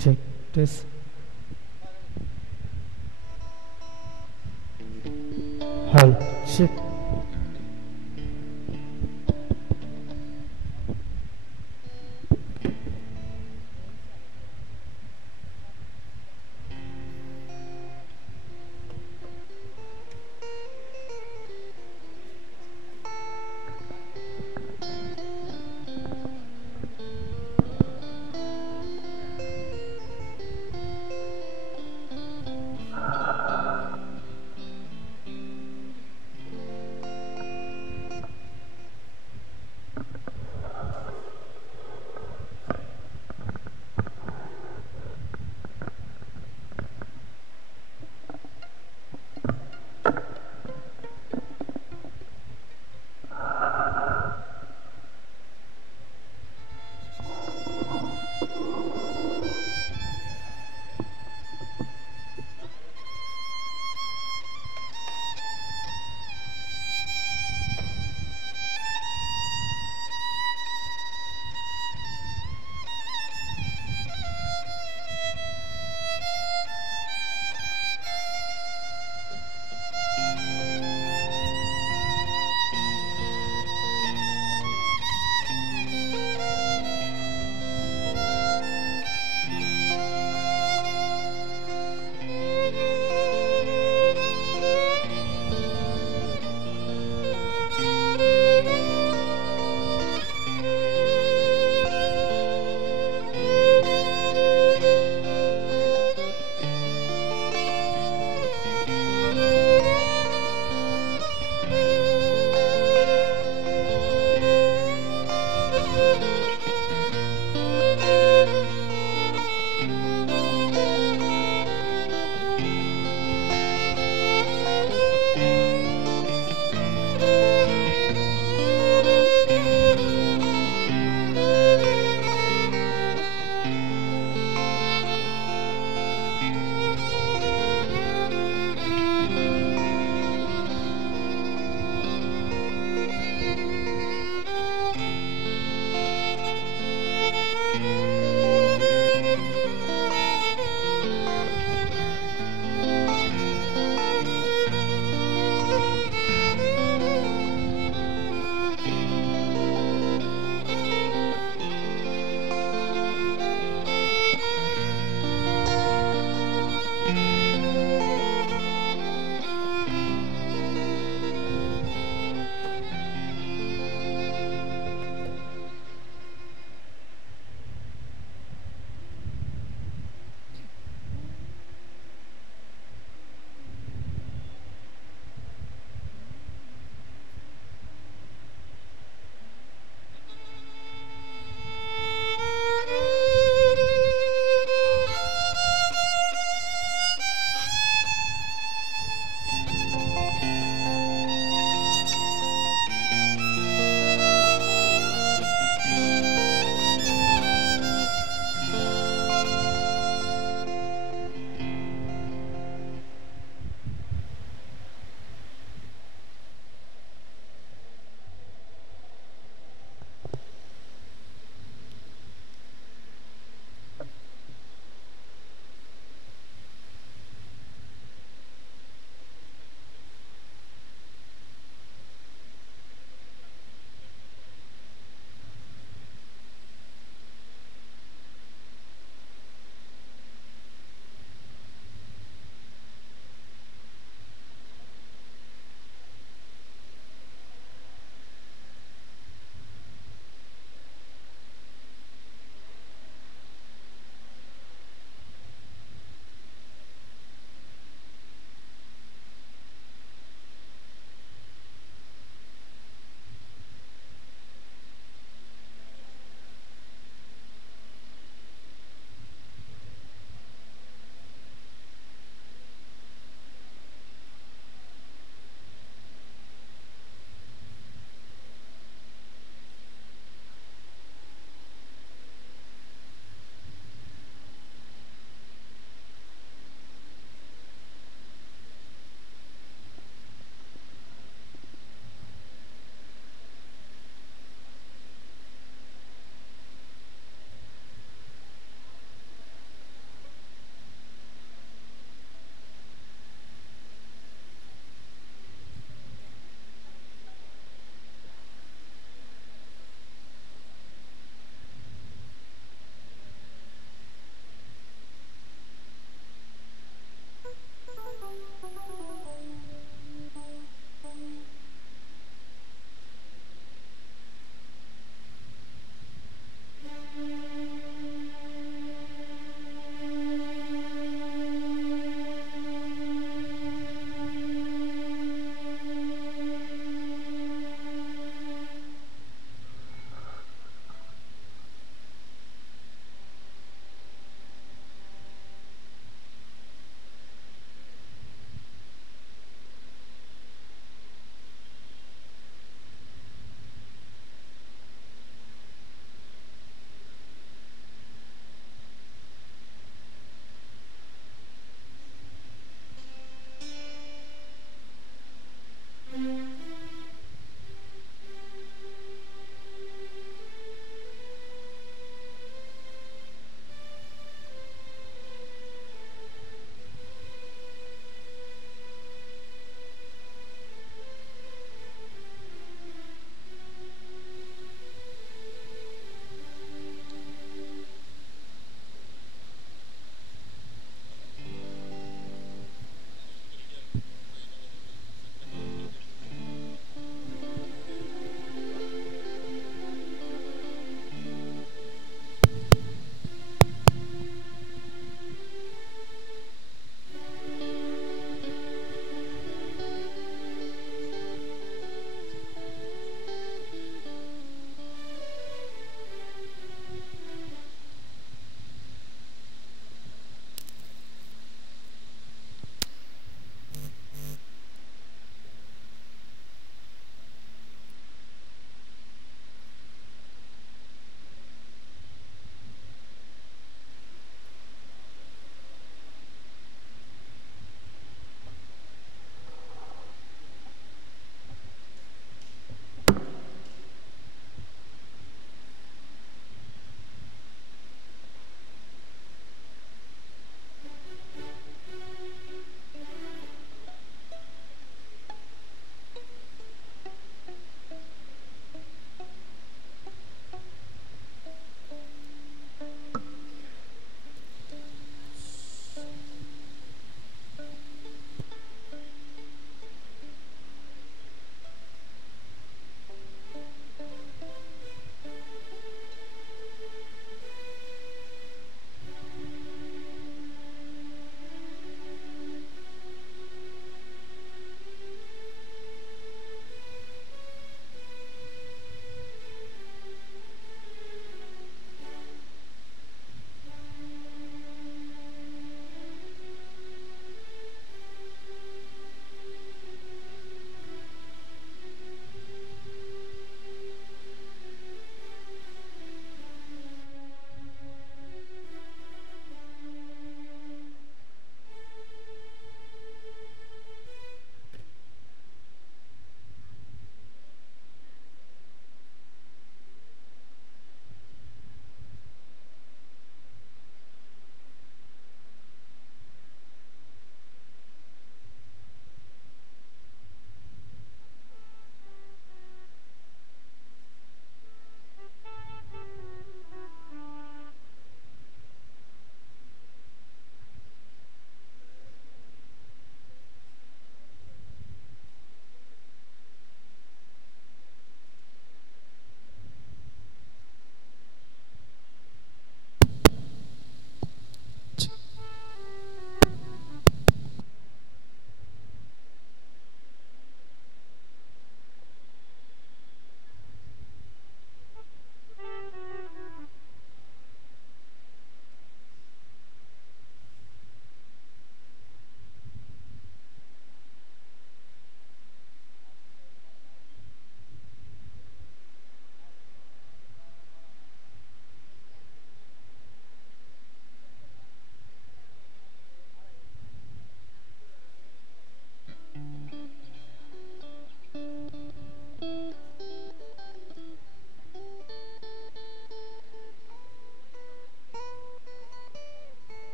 Check this. Hello, check.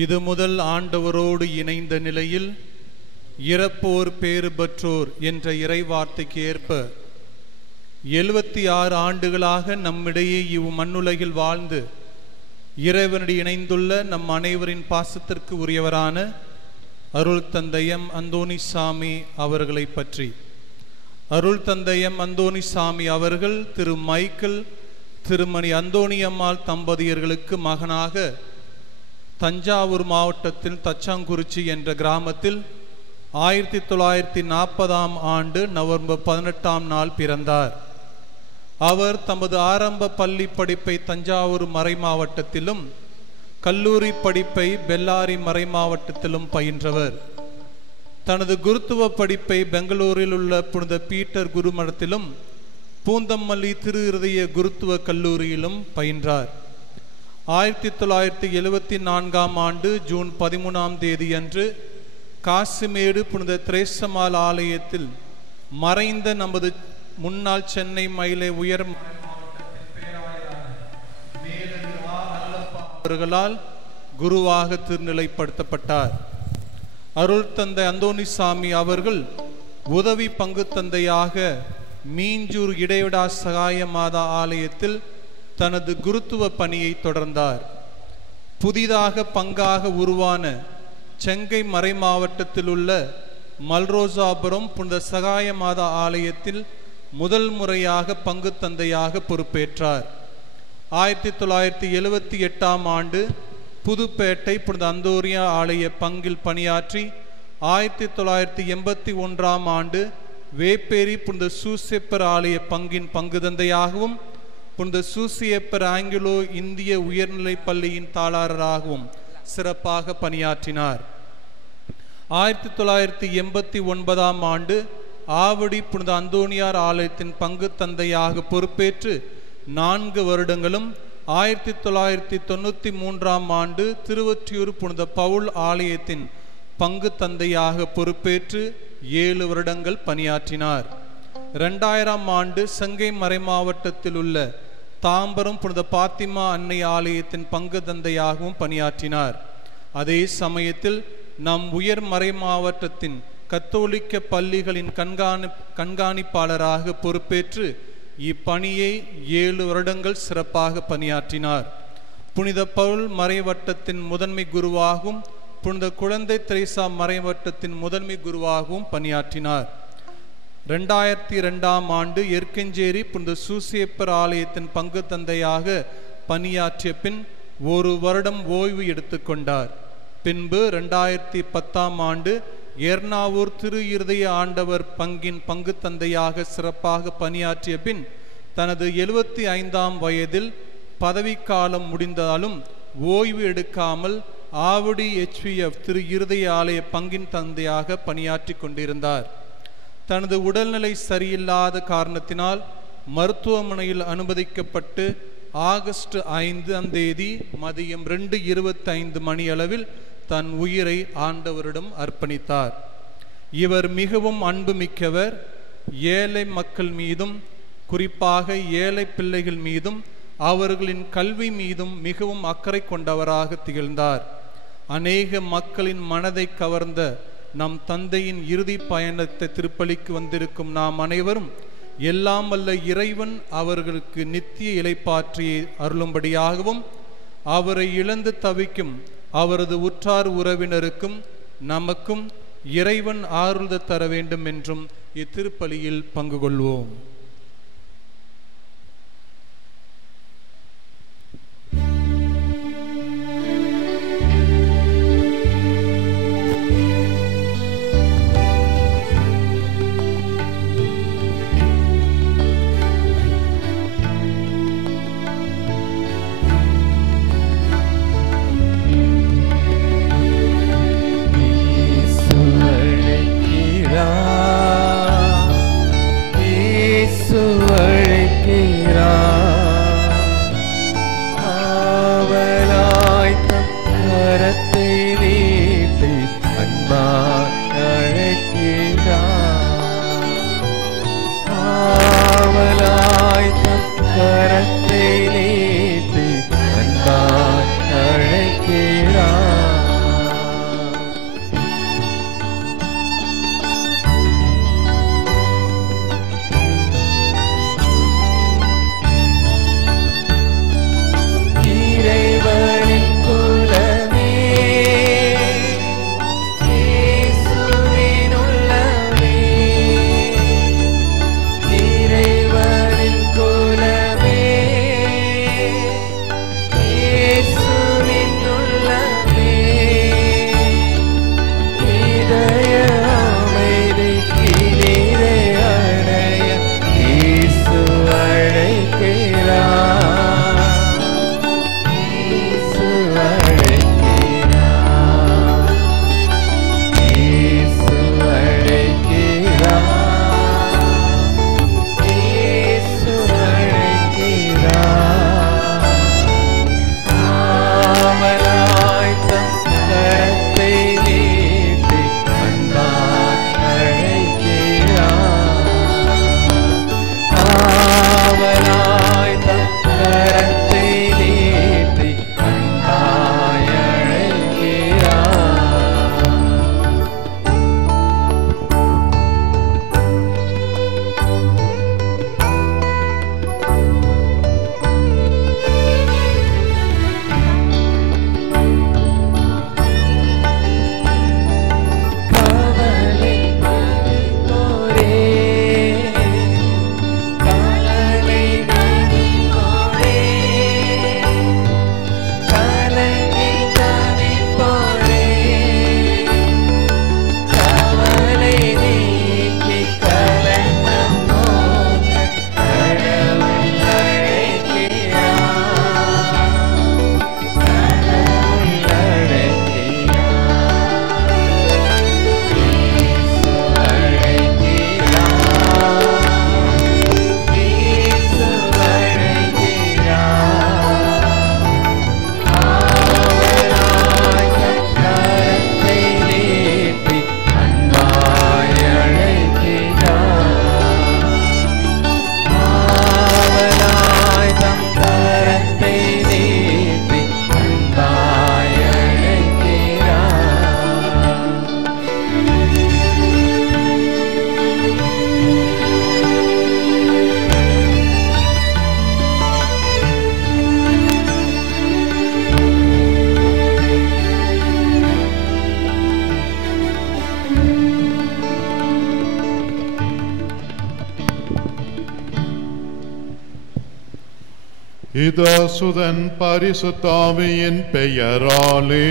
இது முதல் ஆண்டவரோடு இணைந்த நிலையில் இறப்போர் பேறு பெற்றோர் என்ற இறைவார்த்தைக்கு ஏற்ப 76 ஆண்டுகளாக நம்மிடையே மண்ணுலகில் வாழ்ந்து இறைவனடி இணைந்துள்ள நம் அனைவரின் பாசத்திற்கு உரியவரான அருள் தந்தையம் அந்தோணிசாமி அவர்களை பற்றி. அருள் தந்தையம் அந்தோணிசாமி அவர்கள் திரு மைக்கேல் திருமணி அந்தோணியம்மாள் தம்பதியர்களுக்கு மகனாக தஞ்சாவூர் மாவட்டத்தில் தச்சாங்குறிச்சி என்ற கிராமத்தில் 1940ஆம் ஆண்டு நவம்பர் 18ஆம் நாள் பிறந்தார். அவர் தமது ஆரம்ப பள்ளி படிப்பை தஞ்சாவூர் மறை மாவட்டத்திலும் கல்லூரி படிப்பை பெல்லாரி மறை மாவட்டத்திலும் பயின்றவர். தனது குருத்துவ படிப்பை பெங்களூரில் உள்ள புனித பீட்டர் குருமடத்திலும் பூந்தமல்லி திரு இருதய குருத்துவ கல்லூரியிலும் பயின்றார். 1974ஆம் ஆண்டு ஜூன் 13ஆம் தேதி அன்று காசிமேடு புனித திரேசம்மாள் ஆலயத்தில் மறைந்த நமது முன்னாள் சென்னை மயிலை உயர் அவர்களால் குருவாக திருநிலைப்படுத்தப்பட்டார். அருள் தந்தை அந்தோணிசாமி அவர்கள் உதவி பங்கு தந்தையாக மீஞ்சூர் இடைவிடா சகாய மாதா ஆலயத்தில் தனது குருத்துவ பணியை தொடர்ந்தார். புதிதாக பங்காக உருவான செங்கை மறை மாவட்டத்தில் உள்ள மல்ரோசாபுரம் புனித சகாய மாதா ஆலயத்தில் முதல் முறையாக பங்கு தந்தையாக பொறுப்பேற்றார். 1978ஆம் ஆண்டு புதுப்பேட்டை புனித அந்தோனியா ஆலய பங்கில் பணியாற்றி 1981ஆம் ஆண்டு வேப்பேரி புனித சூசேப்பர் ஆலய பங்கின் பங்கு தந்தையாகவும் புனித சூசியப்பர் ஆங்கிலோ இந்திய உயர்நிலை பள்ளியின் தாளாளராகவும் சிறப்பாக பணியாற்றினார். 1989ஆம் ஆண்டு ஆவடி புனித அந்தோனியார் ஆலயத்தின் பங்கு தந்தையாக பொறுப்பேற்று 4 வருடங்களும் 1993ஆம் ஆண்டு திருவொற்றியூர் புனித பவுல் ஆலயத்தின் பங்கு தந்தையாக பொறுப்பேற்று 7 வருடங்கள் பணியாற்றினார். 2000ஆம் ஆண்டு செங்கை மறை மாவட்டத்தில் உள்ள தாம்பரம் புனித பாத்திமா அன்னை ஆலயத்தின் பங்கு தந்தையாகவும் பணியாற்றினார். அதே சமயத்தில் நம் உயர் மறை மாவட்டத்தின் கத்தோலிக்க பள்ளிகளின் கண்காணிப்பாளராக பொறுப்பேற்று இப்பணியை 7 வருடங்கள் சிறப்பாக பணியாற்றினார். புனித பவுல் மறைவட்டத்தின் முதன்மை குருவாகவும் புனித குழந்தை திரேசா மறைவட்டத்தின் முதன்மை குருவாகவும் பணியாற்றினார். 2002ஆம் ஆண்டு எர்க்கஞ்சேரி புனித சூசியப்பர் ஆலயத்தின் பங்கு தந்தையாக பணியாற்றிய பின் 1 வருடம் ஓய்வு எடுத்துக்கொண்டார். பின்பு 2010ஆம் ஆண்டு எர்ணாவூர் திரு இருதய ஆண்டவர் பங்கின் பங்கு தந்தையாக சிறப்பாக பணியாற்றிய பின் தனது 75ஆம் வயதில் பதவிக்காலம் முடிந்தாலும் ஓய்வு எடுக்காமல் ஆவடி HVF திரு இருதய ஆலய பங்கின் தந்தையாக பணியாற்றி கொண்டிருந்தார். தனது உடல்நிலை சரியில்லாத காரணத்தினால் மருத்துவமனையில் அனுமதிக்கப்பட்டு ஆகஸ்ட் 5ஆம் தேதி மதியம் 2:25 மணியளவில் தன் உயிரை ஆண்டவரிடம் அர்ப்பணித்தார். இவர் மிகவும் அன்புமிக்கவர். ஏழை மக்கள் மீதும் குறிப்பாக ஏழை பிள்ளைகள் மீதும் அவர்களின் கல்வி மீதும் மிகவும் அக்கறை கொண்டவராக திகழ்ந்தார். அநேக மக்களின் மனதை கவர்ந்த நம் தந்தையின் இறுதி பயணத்தை திருப்பலிக்கு வந்திருக்கும் நாம் அனைவரும் எல்லாம் வல்ல இறைவன் அவர்களுக்கு நித்திய இளைப்பாற்றியை அருளும்படியாகவும் அவரை இழந்து தவிக்கும் அவரது உற்றார் உறவினருக்கும் நமக்கும் இறைவன் ஆறுதல் தர வேண்டும் என்றும் இத்திருப்பலியில் பங்கு கொள்வோம். Peace பிதாசுதன் பரிசுத்தாவியின் பெயராலே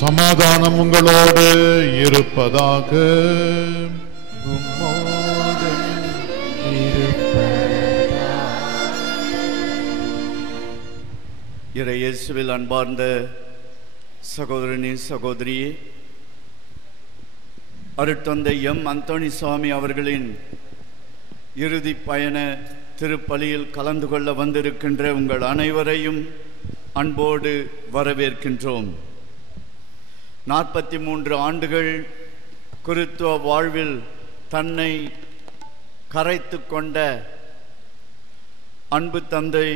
சமாதானம் உங்களோடு இருப்பதாக. இயேசுவில் அன்பார்ந்த சகோதரனே சகோதரியே, அருட்தந்தை எம் அந்தோணிசாமி அவர்களின் இறுதி பயண திருப்பலியில் கலந்து கொள்ள வந்திருக்கின்ற உங்கள் அனைவரையும் அன்போடு வரவேற்கின்றோம். 43 ஆண்டுகள் குருத்துவ வாழ்வில் தன்னை கரைத்து கொண்ட அன்பு தந்தை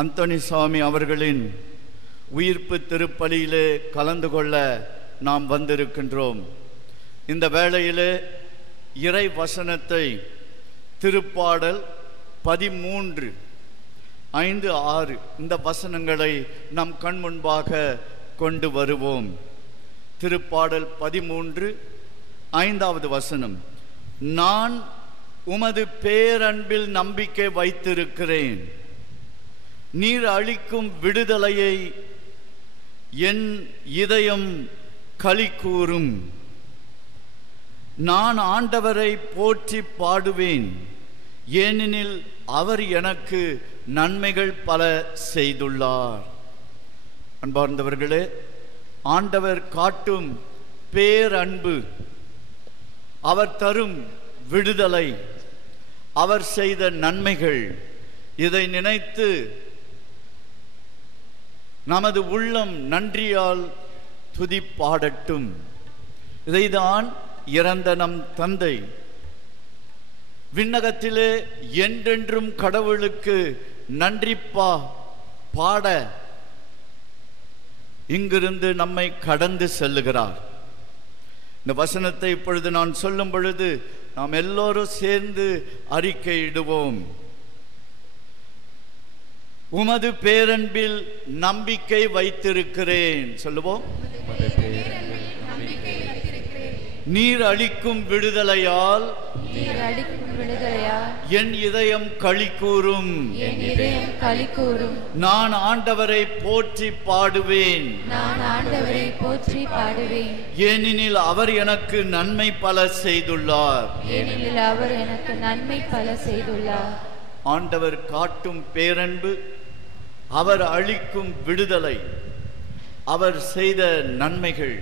அந்தோணிசாமி அவர்களின் உயிர்ப்பு திருப்பலியிலே கலந்து கொள்ள நாம் வந்திருக்கின்றோம். இந்த வேளையிலே இறை வசனத்தை திருப்பாடல் 13, 5, 6 இந்த வசனங்களை நம் கண் முன்பாக கொண்டு வருவோம். திருப்பாடல் 13, 5வது வசனம். நான் உமது பேரன்பில் நம்பிக்கை வைத்திருக்கிறேன், நீர் அளிக்கும் விடுதலையை என் இதயம் களி கூறும். நான் ஆண்டவரை போற்றி பாடுவேன், ஏனெனில் அவர் எனக்கு நன்மைகள் பல செய்துள்ளார். அன்பார்ந்தவர்களே, ஆண்டவர் காட்டும் பேரன்பு, அவர் தரும் விடுதலை, அவர் செய்த நன்மைகள், இதை நினைத்து நமது உள்ளம் நன்றியால் துதிப்பாடட்டும். இதைதான் இறந்த நம் தந்தை விண்ணகத்திலே என்றென்றும் கடவுளுக்கு நன்றி பாட இங்கிருந்து நம்மை கடந்து செல்லுகிறார். இந்த வசனத்தை இப்பொழுது நான் சொல்லும் பொழுது நாம் எல்லோரும் சேர்ந்து அறிக்கையிடுவோம். உமது பேரன்பில் நம்பிக்கை வைத்திருக்கிறேன். சொல்லுவோம். நீர் அளிக்கும் விடுதலையால் என் இதயம் களி கூறும். நான் ஆண்டவரை போற்றி பாடுவேன், ஏனெனில் அவர் எனக்கு நன்மை பல செய்துள்ளார். ஆண்டவர் காட்டும் பேரன்பு, அவர் அளிக்கும் விடுதலை, அவர் செய்த நன்மைகள்.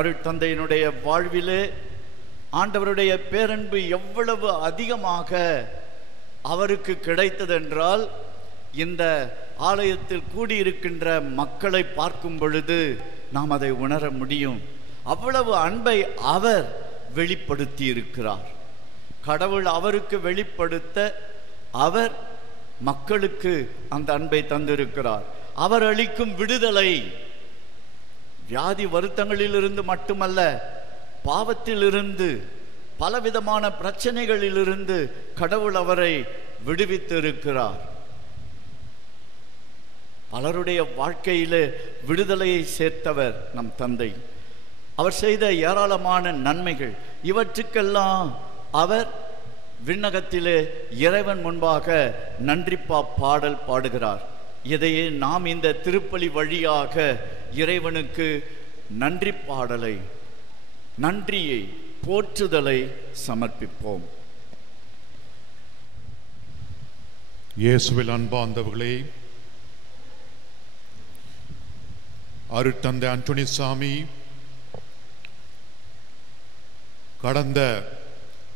அருட்தந்தையினுடைய வாழ்விலே ஆண்டவருடைய பேரன்பு எவ்வளவு அதிகமாக அவருக்கு கிடைத்ததென்றால், இந்த ஆலயத்தில் கூடியிருக்கின்ற மக்களை பார்க்கும் பொழுது நாம் அதை உணர முடியும். அவ்வளவு அன்பை அவர் வெளிப்படுத்தி இருக்கிறார். கடவுள் அவருக்கு வெளிப்படுத்த அவர் மக்களுக்கு அந்த அன்பை தந்திருக்கிறார். அவர் அளிக்கும் விடுதலை வியாதி வருத்தங்களிலிருந்து மட்டுமல்ல, பாவத்திலிருந்து, பலவிதமான பிரச்சனைகளிலிருந்து கடவுள் அவரை விடுவித்திருக்கிறார். பலருடைய வாழ்க்கையிலே விடுதலையை சேர்த்தவர் நம் தந்தை. அவர் செய்த ஏராளமான நன்மைகள், இவற்றுக்கெல்லாம் அவர் விண்ணகத்திலே இறைவன் முன்பாக நன்றி பாடல் பாடுகிறார். இதையே நாம் இந்த திருப்பலி வழியாக இறைவனுக்கு நன்றி பாடலை, நன்றியை, போற்றுதலை சமர்ப்பிப்போம். இயேசுவில் அன்பார்ந்தவர்களே, அருட்தந்தை அந்தோணிசாமி கடந்த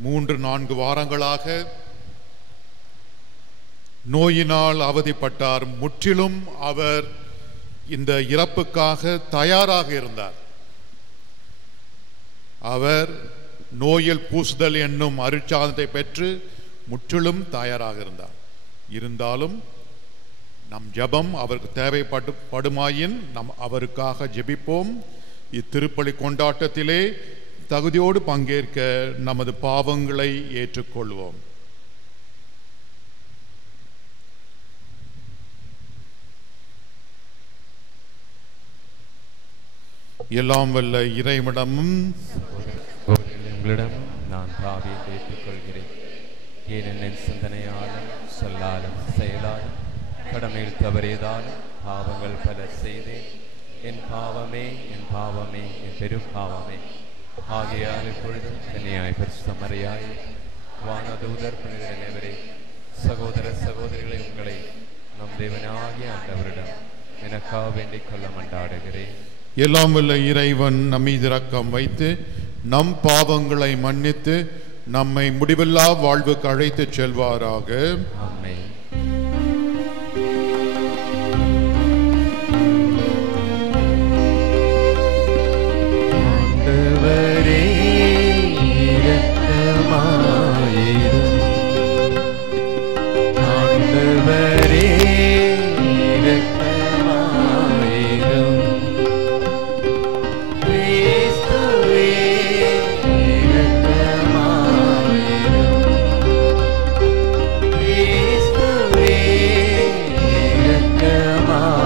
3-4 வாரங்களாக நோயினால் அவதிப்பட்டார். முற்றிலும் அவர் இந்த இறப்புக்காக தயாராக இருந்தார். அவர் நோயில் பூசுதல் என்னும் அருட்சாதனத்தை பெற்று முற்றிலும் தயாராக இருந்தார். இருந்தாலும் நம் ஜெபம் அவருக்கு தேவைப்படுமாயின் நாம் அவருக்காக ஜெபிப்போம். இத்திருப்பலி கொண்டாட்டத்திலே தகுதியோடு பங்கேற்க நமது பாவங்களை ஏற்றுக்கொள்வோம். எல்லாம் வல்ல இறைவனிடமும் உங்களிடம் நான் நான் பாவி என்று ஏற்றுக்கொள்கிறேன். ஏனெனில் சிந்தனையாலும் சொல்லாலும் செயலாலும் கடமையில் தவறியதாலும் பாவங்கள் பல செய்தேன். என் பாவமே, என் பாவமே, என் பெரும் பாவமே. ஆகையால் இப்பொழுதும் கன்னியாய் பரிசுத்த மரியாய் வானதூதர் புனிதர் அனைவரே, சகோதர சகோதரிகளை உங்களை நம் தேவனாகிய ஆண்டவரிடம் எனக்காக வேண்டிக் கொள்ள மன்றாடுகிறேன். எல்லாம் வல்ல இறைவன் நம்மீது இரக்கம் வைத்து நம் பாவங்களை மன்னித்து நம்மை முடிவில்லா வாழ்வுக்கு அழைத்து செல்வாராக. ஆமென். ஆண்டவரே இரக்கமாயிரும். ஆண்டவரே இரக்கமாயிரும். கிறிஸ்துவே இரக்கமாயிரும். கிறிஸ்துவே இரக்கமாயிரும்.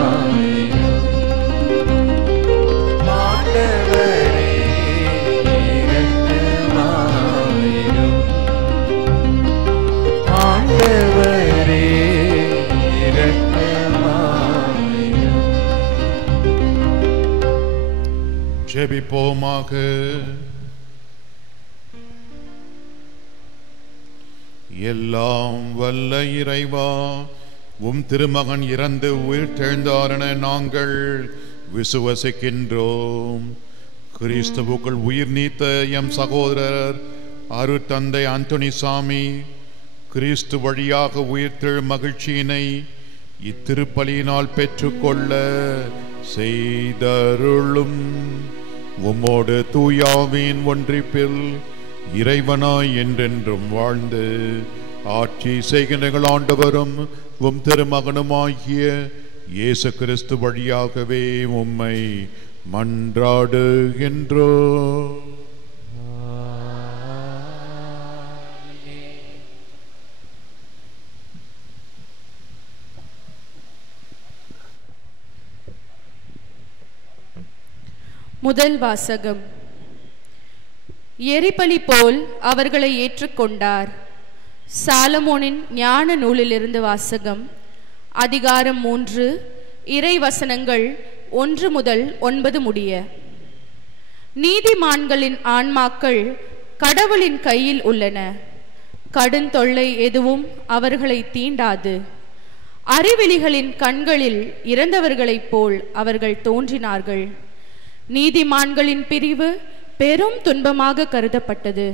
ஆண்டவரே இரக்கமாயிரும். ஆண்டவரே இரக்கமாயிரும். ஜெபிப்போமாக. எல்லாம் வல்ல இறைவா, உம் திருமகன் இறந்து உயிர் தெழுந்தார் என நாங்கள் விசுவசிக்கின்றோம். கிறிஸ்துவுக்குள் உயிர் நீத்த எம் சகோதரர் அருட்தந்தை அந்தோனி சாமி கிறிஸ்து வழியாக உயிர்த்தெழு மகிழ்ச்சியினை இத்திருப்பலியினால் பெற்றுக்கொள்ள செய்தருளும். உம்மோடு தூயாவின் ஒன்றிப்பில் இறைவனாய் என்றென்றும் வாழ்ந்து ஆட்சி செய்கின்ற ஆண்டவரும் உம் திருமகனுமாகிய இயேசு கிறிஸ்து வழியாகவே உம்மை மன்றாடுகின்றோம். முதல் வாசகம். எரிபலி போல் அவர்களை ஏற்றுக்கொண்டார். சாலமோனின் ஞான நூலிலிருந்து வாசகம். அதிகாரம் 3, இறை வசனங்கள் 1 முதல் 9 முடிய. நீதிமான்களின் ஆன்மாக்கள் கடவுளின் கையில் உள்ளன. கடுந்தொல்லை எதுவும் அவர்களை தீண்டாது. அறிவிலிகளின் கண்களில் இறந்தவர்களைப் போல் அவர்கள் தோன்றினார்கள். நீதிமான்களின் பிரிவு பெரும் துன்பமாக கருதப்பட்டது.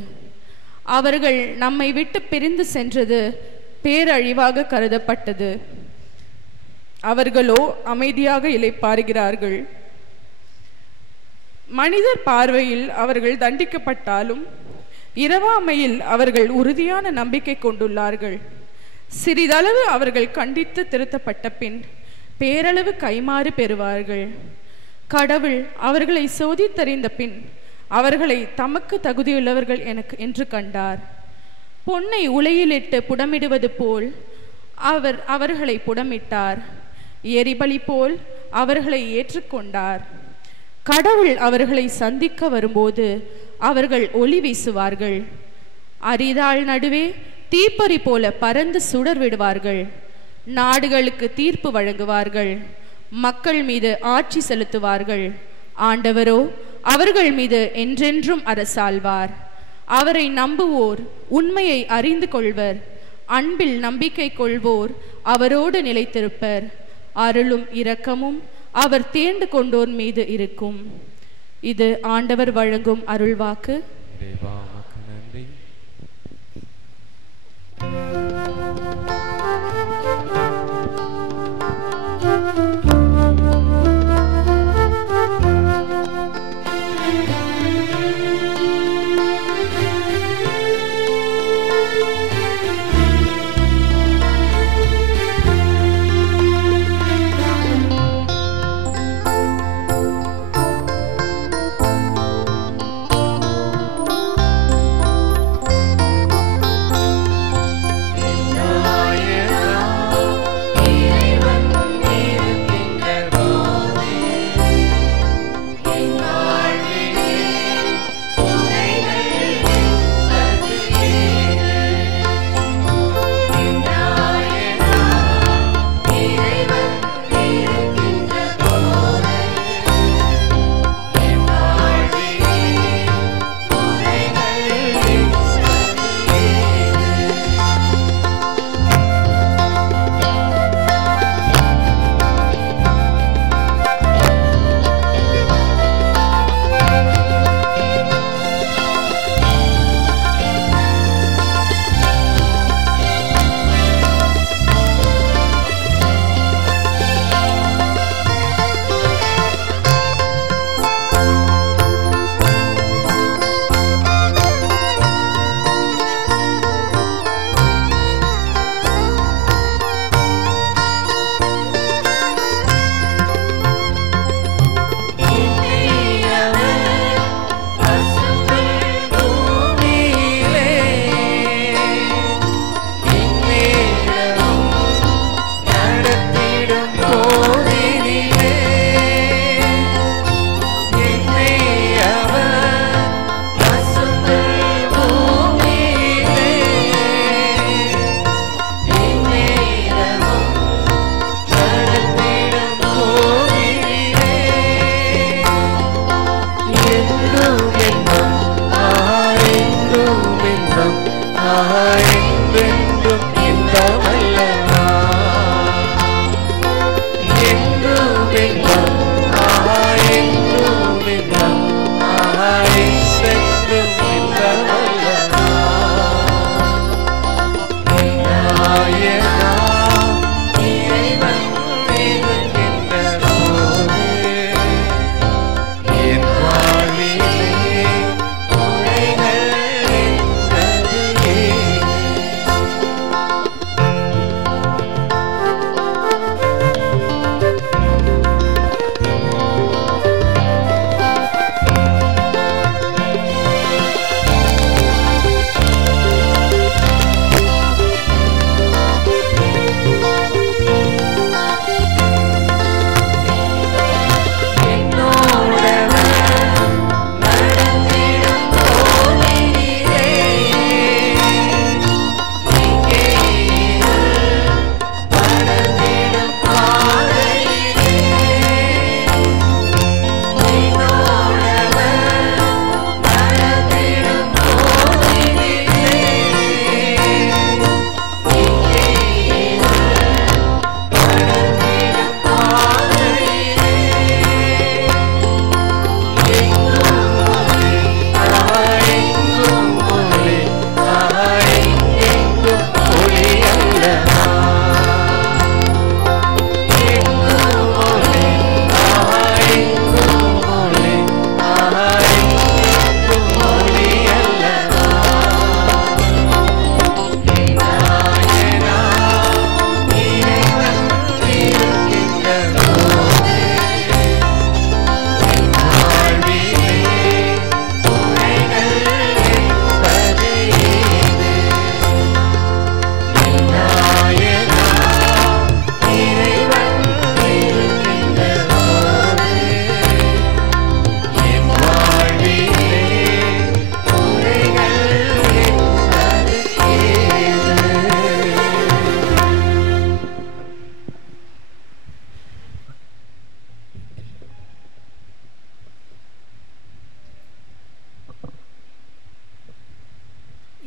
அவர்கள் நம்மை விட்டு பிரிந்து சென்றது பேரழிவாக கருதப்பட்டது. அவர்களோ அமைதியாக இளைப்பாறுகிறார்கள். மனிதர் பார்வையில் அவர்கள் தண்டிக்கப்பட்டாலும் இரவாமையில் அவர்கள் உறுதியான நம்பிக்கை கொண்டுள்ளார்கள். சிறிதளவு அவர்கள் கண்டித்து திருத்தப்பட்ட பின் பேரளவு கைமாறு பெறுவார்கள். கடவுள் அவர்களை சோதித்தறிந்த பின் அவர்களை தமக்கு தகுதியுள்ளவர்கள் என்று கண்டார். பொன்னை உலையிலிட்டு புடமிடுவது போல் அவர்களை புடமிட்டார். எரிபலி போல் அவர்களை ஏற்றுக்கொண்டார். கடவுள் அவர்களை சந்திக்க வரும்போது அவர்கள் ஒளி வீசுவார்கள். அரிதாள் நடுவே தீப்பொறி போல பறந்து சுடர் விடுவார்கள். நாடுகளுக்கு தீர்ப்பு வழங்குவார்கள். மக்கள் மீது ஆட்சி செலுத்துவார்கள். ஆண்டவரோ அவர்கள் மீது என்றென்றும் அரசாள்வார். அவரை நம்புவோர் உண்மையை அறிந்து கொள்வர். அன்பில் நம்பிக்கை கொள்வோர் அவரோடு நிலைத்திருப்பர். அருளும் இரக்கமும் அவர் தேர்ந்து கொண்டோர் மீது இருக்கும். இது ஆண்டவர் வழங்கும் அருள்வாக்கு. இறைவா, உமக்கு நன்றி.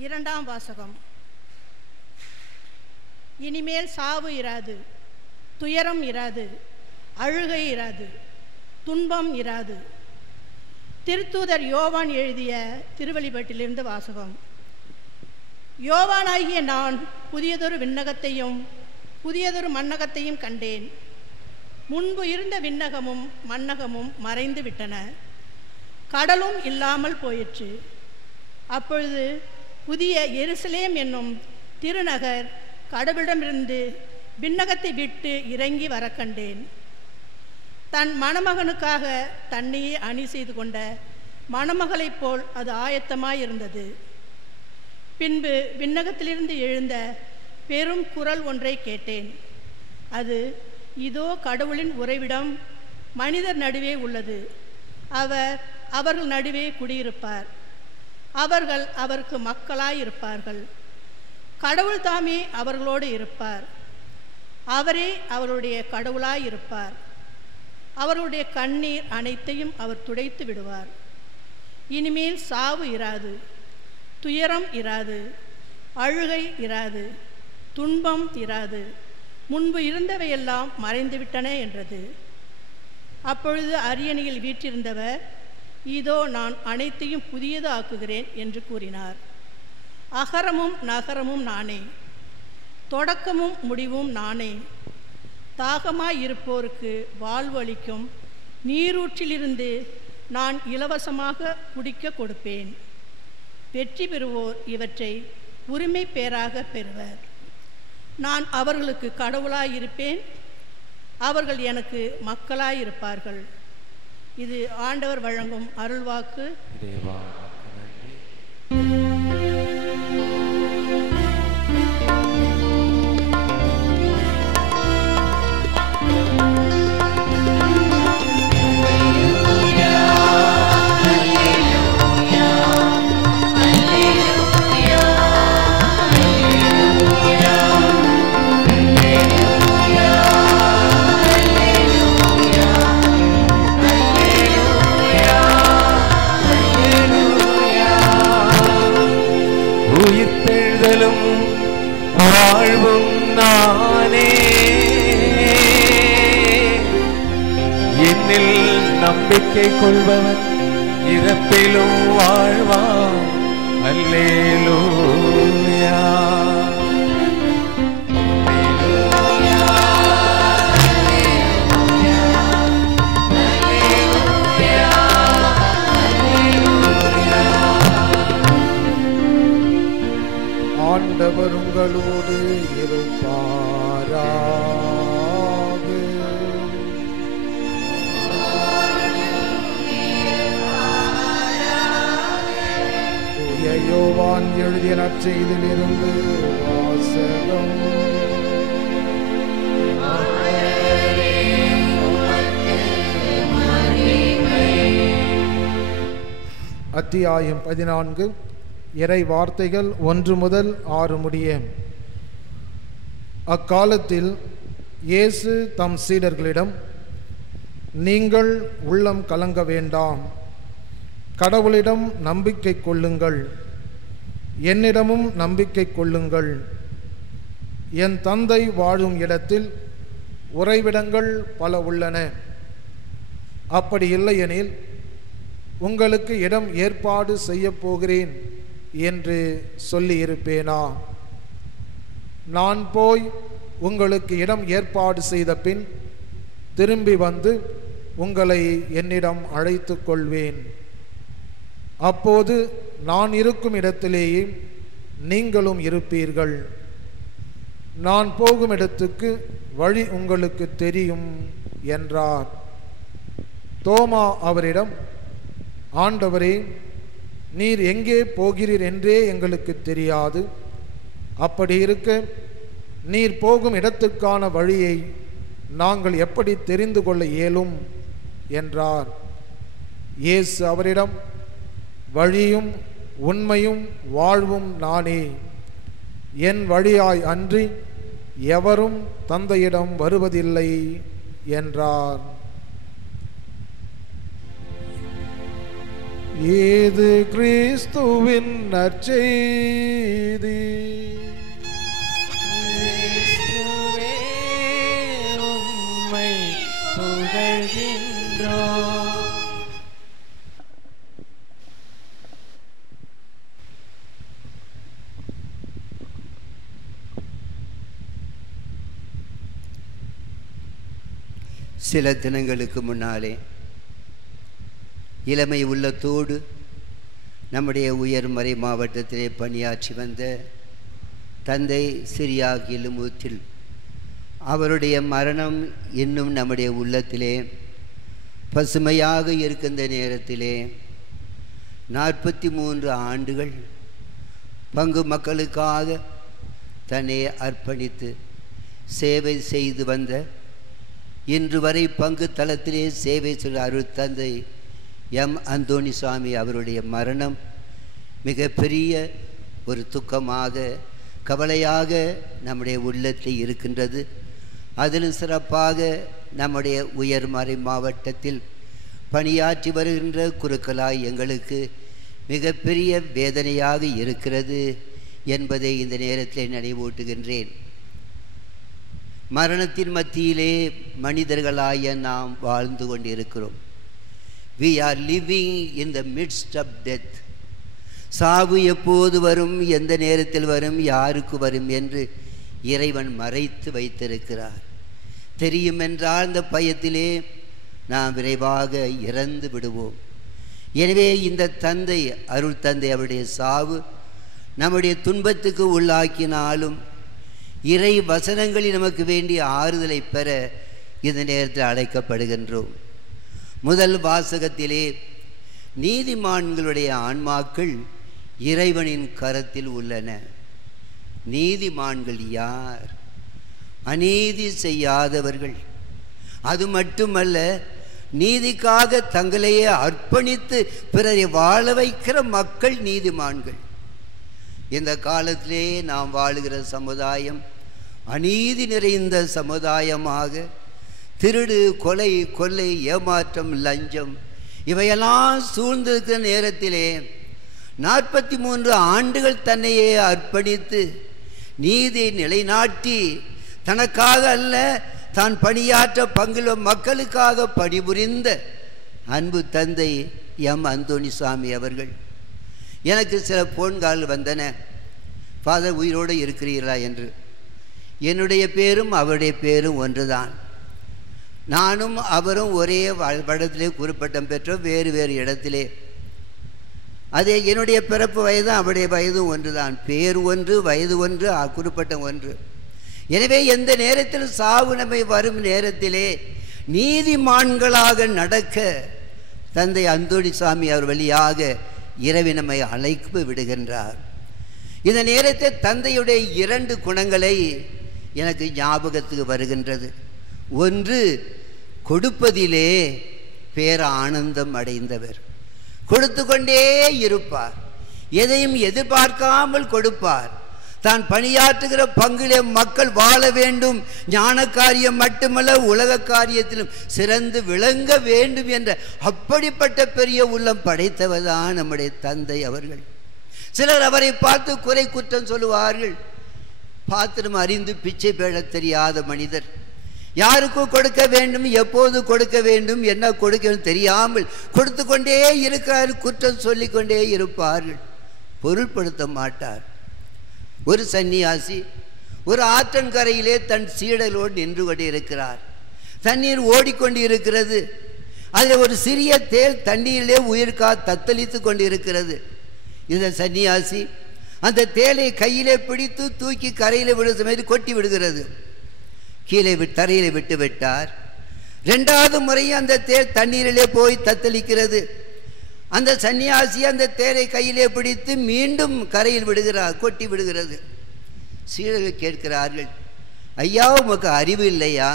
இரண்டாம் வாசகம். இனிமேல் சாவு இராது, துயரம் இராது, அழுகை இராது, துன்பம் இராது. திருத்தூதர் யோவான் எழுதிய திருவெளிப்பாட்டிலிருந்து வாசகம். யோவானாகிய நான் புதியதொரு விண்ணகத்தையும் புதியதொரு மண்ணகத்தையும் கண்டேன். முன்பு இருந்த விண்ணகமும் மண்ணகமும் மறைந்து விட்டன, கடலும் இல்லாமல் போயிற்று. அப்பொழுது புதிய எருசலேம் என்னும் திருநகர் கடவுளிடமிருந்து விண்ணகத்தை விட்டு இறங்கி வர கண்டேன். தன் மணமகனுக்காக தன்னையே அணி செய்து கொண்ட மணமகளைப் போல் அது ஆயத்தமாயிருந்தது. பின்பு விண்ணகத்திலிருந்து எழுந்த பெரும் குரல் ஒன்றை கேட்டேன். அது, இதோ கடவுளின் உறைவிடம் மனிதர் நடுவே உள்ளது, அவர் அவர்கள் நடுவே குடியிருப்பார், அவர்கள் அவருக்கு மக்களாயிருப்பார்கள், கடவுள் தாமே அவர்களோடு இருப்பார், அவரே அவருடைய கடவுளாயிருப்பார், அவர்களுடைய கண்ணீர் அனைத்தையும் அவர் துடைத்து விடுவார். இனிமேல் சாவு இராது, துயரம் இராது, அழுகை இராது, துன்பம் இராது, முன்பு இருந்தவையெல்லாம் மறைந்துவிட்டன என்றது. அப்பொழுது அரியணையில் வீற்றிருந்தவர், இதோ நான் அனைத்தையும் புதியது ஆக்குகிறேன் என்று கூறினார். அகரமும் நகரமும் நானே, தொடக்கமும் முடிவும் நானே. தாகமாயிருப்போருக்கு வாழ்வு அளிக்கும் நீரூற்றிலிருந்து நான் இலவசமாக குடிக்க கொடுப்பேன். வெற்றி பெறுவோர் இவற்றை உரிமை பேராக பெறுவர். நான் அவர்களுக்கு கடவுளாயிருப்பேன், அவர்கள் எனக்கு மக்களாயிருப்பார்கள். இது ஆண்டவர் வழங்கும் அருள்வாக்கு. உயிர்த்தெழுதலும் வாழ்வும் நானே, என்னில் நம்பிக்கை கொள்பவன் இறப்பிலும் வாழ்வான். அல்லேலூயா. ஆண்டவர் உங்களோடு இருப்பாராக. தூய யோவான் எழுதிய நற்செய்தியிலிருந்து வாசகம். அத்தியாயம் 14. இறை வார்த்தைகள் 1 முதல் 6 முடிய. அக்காலத்தில் இயேசு தம் சீடர்களிடம், நீங்கள் உள்ளம் கலங்க வேண்டாம், கடவுளிடம் நம்பிக்கை கொள்ளுங்கள், என்னிடமும் நம்பிக்கை கொள்ளுங்கள். என் தந்தை வாழும் இடத்தில் உறைவிடங்கள் பல உள்ளன. அப்படி இல்லையெனில் உங்களுக்கு இடம் ஏற்பாடு செய்ய போகிறேன் என்று சொல்லியிருப்பேனா? நான் போய் உங்களுக்கு இடம் ஏற்பாடு செய்த பின் திரும்பி வந்து உங்களை என்னிடம் அழைத்து கொள்வேன். அப்போது நான் இருக்கும் இடத்திலேயே நீங்களும் இருப்பீர்கள். நான் போகும் இடத்துக்கு வழி உங்களுக்கு தெரியும் என்றார். தோமா அவரிடம், ஆண்டவரே, நீர் எங்கே போகிறீர் என்றே எங்களுக்கு தெரியாது. அப்படி இருக்க நீர் போகும் இடத்துக்கான வழியை நாங்கள் எப்படி தெரிந்து கொள்ள இயலும் என்றார். இயேசு அவரிடம், வழியும் உண்மையும் வாழ்வும் நானே. என் வழியாய் அன்றி எவரும் தந்தையிடம் வருவதில்லை என்றார். இது கிறிஸ்துவின் நற்செய்தி. கிறிஸ்துவே உம்மை புகழ்கின்றோம். சில தினங்களுக்கு முன்னாலே இளமை உள்ளத்தோடு நம்முடைய உயர்மறை மாவட்டத்திலே பணியாற்றி வந்த தந்தை சிரியா கிலுமூத்தில் அவருடைய மரணம் இன்னும் நம்முடைய உள்ளத்திலே பசுமையாக இருக்கின்ற நேரத்திலே 43 ஆண்டுகள் பங்கு மக்களுக்காக தன்னை அர்ப்பணித்து சேவை செய்து வந்த, இன்று வரை பங்கு தளத்திலே சேவை செய்த அருள் தந்தை எம் அந்தோணிசாமி அவருடைய மரணம் மிகப்பெரிய ஒரு துக்கமாக, கவலையாக நம்முடைய உள்ளத்தில் இருக்கின்றது. அதிலும் சிறப்பாக நம்முடைய உயர்மறை மாவட்டத்தில் பணியாற்றி வருகின்ற குருக்களாய் எங்களுக்கு மிகப்பெரிய வேதனையாக இருக்கிறது என்பதை இந்த நேரத்தில் நினைவூட்டுகின்றேன். மரணத்தின் மத்தியிலே மனிதர்களாய நாம் வாழ்ந்து கொண்டிருக்கிறோம். We are living in the midst of death. சாவு எப்போது வரும், எந்த நேரத்தில் வரும், யாருக்கு வரும் என்று இறைவன் மறைத்து வைத்திருக்கிறார். தெரியும் என்றால் அந்த பயத்திலே நாம் விரைவாக இறந்து விடுவோம். எனவே இந்த தந்தை, அருள் தந்தை, அவருடைய சாவு நம்முடைய துன்பத்துக்கு உள்ளாக்கினாலும் இறை வசனங்களில் நமக்கு வேண்டிய ஆறுதலை பெற இந்த நேரத்தில் அழைக்கப்படுகின்றோம். முதல் வாசகத்திலே நீதிமான்களுடைய ஆன்மாக்கள் இறைவனின் கரத்தில் உள்ளன. நீதிமான்கள் யார்? அநீதி செய்யாதவர்கள். அது மட்டுமல்ல, நீதிக்காக தங்களையே அர்ப்பணித்து பிறரை வாழ வைக்கிற மக்கள் நீதிமான்கள். இந்த காலத்திலே நாம் வாழுகிற சமுதாயம் அநீதி நிறைந்த சமுதாயமாக, திருடு, கொலை, கொள்ளை, ஏமாற்றம், லஞ்சம் இவையெல்லாம் சூழ்ந்திருக்கிற நேரத்திலே 43 ஆண்டுகள் தன்னையே அர்ப்பணித்து நீதி நிலைநாட்டி தனக்காக அல்ல, தான் பணியாற்ற பங்குள்ள மக்களுக்காக பணிபுரிந்த அன்பு தந்தை எம் அந்தோணிசாமி அவர்கள். எனக்கு சில போன்கால் வந்தன, ஃபாதர் உயிரோடு இருக்கிறீர்களா என்று. என்னுடைய பேரும் அவருடைய பேரும் ஒன்றுதான். நானும் அவரும் ஒரே படத்திலே குறிப்பட்டம் பெற்றோம், வேறு வேறு இடத்திலே. அதே என்னுடைய பிறப்பு வயதும் அவருடைய வயதும் ஒன்றுதான். பேர் ஒன்று, வயது ஒன்று, குறிப்பட்டம் ஒன்று. எனவே எந்த நேரத்தில் சாவு நம்மை வரும் நேரத்திலே நீதிமான்களாக நடக்க தந்தை அந்தோணிசாமி அவர் வழியாக இறைவன் நம்மை அழைப்பு விடுகின்றார். இந்த நேரத்தில் தந்தையுடைய 2 குணங்களை எனக்கு ஞாபகத்துக்கு வருகின்றது. ஒன்று, கொடுப்பதிலே பேர ஆனந்தம் அடைந்தவர். கொடுத்து கொண்டே இருப்பார், எதையும் எதிர்பார்க்காமல் கொடுப்பார். தான் பணியாற்றுகிற பங்கிலே மக்கள் வாழ வேண்டும், ஞான காரியம் மட்டுமல்ல உலக காரியத்திலும் சிறந்து விளங்க வேண்டும் என்ற அப்படிப்பட்ட பெரிய உள்ளம் படைத்தவர் தான் நம்முடைய தந்தை அவர்கள். சிலர் அவரை பார்த்து குறை குற்றம் சொல்லுவார்கள். பாத்திரம் அறிந்து பிச்சை பேழ தெரியாத மனிதர், யாருக்கும் கொடுக்க வேண்டும், எப்போது கொடுக்க வேண்டும், என்ன கொடுக்க தெரியாமல் கொடுத்து கொண்டே இருக்கிறார், குற்றம் சொல்லிக்கொண்டே இருப்பார்கள், பொருள்படுத்த மாட்டார். ஒரு சன்னியாசி ஒரு ஆற்றங்கரையிலே தன் சீடலோடு நின்று கொண்டு இருக்கிறார். தண்ணீர் ஓடிக்கொண்டு இருக்கிறது. அதில் ஒரு சிறிய தேள் தண்ணீரிலே உயிர்கா தத்தளித்து கொண்டு இருக்கிறது. இந்த சன்னியாசி அந்த தேலை கையிலே பிடித்து தூக்கி கரையில் விடுற சமயத்தில் கொட்டி விடுகிறது. கீழே தரையிலே விட்டு விட்டார். 2வது முறையும் அந்த தேர் தண்ணீரிலே போய் தத்தளிக்கிறது. அந்த சன்னியாசி அந்த தேரை கையிலே பிடித்து மீண்டும் கரையில் விடுகிறார், கொட்டி விடுகிறது. சீடர்கள் கேட்கிறார்கள், ஐயா உமக்கு அறிவு இல்லையா?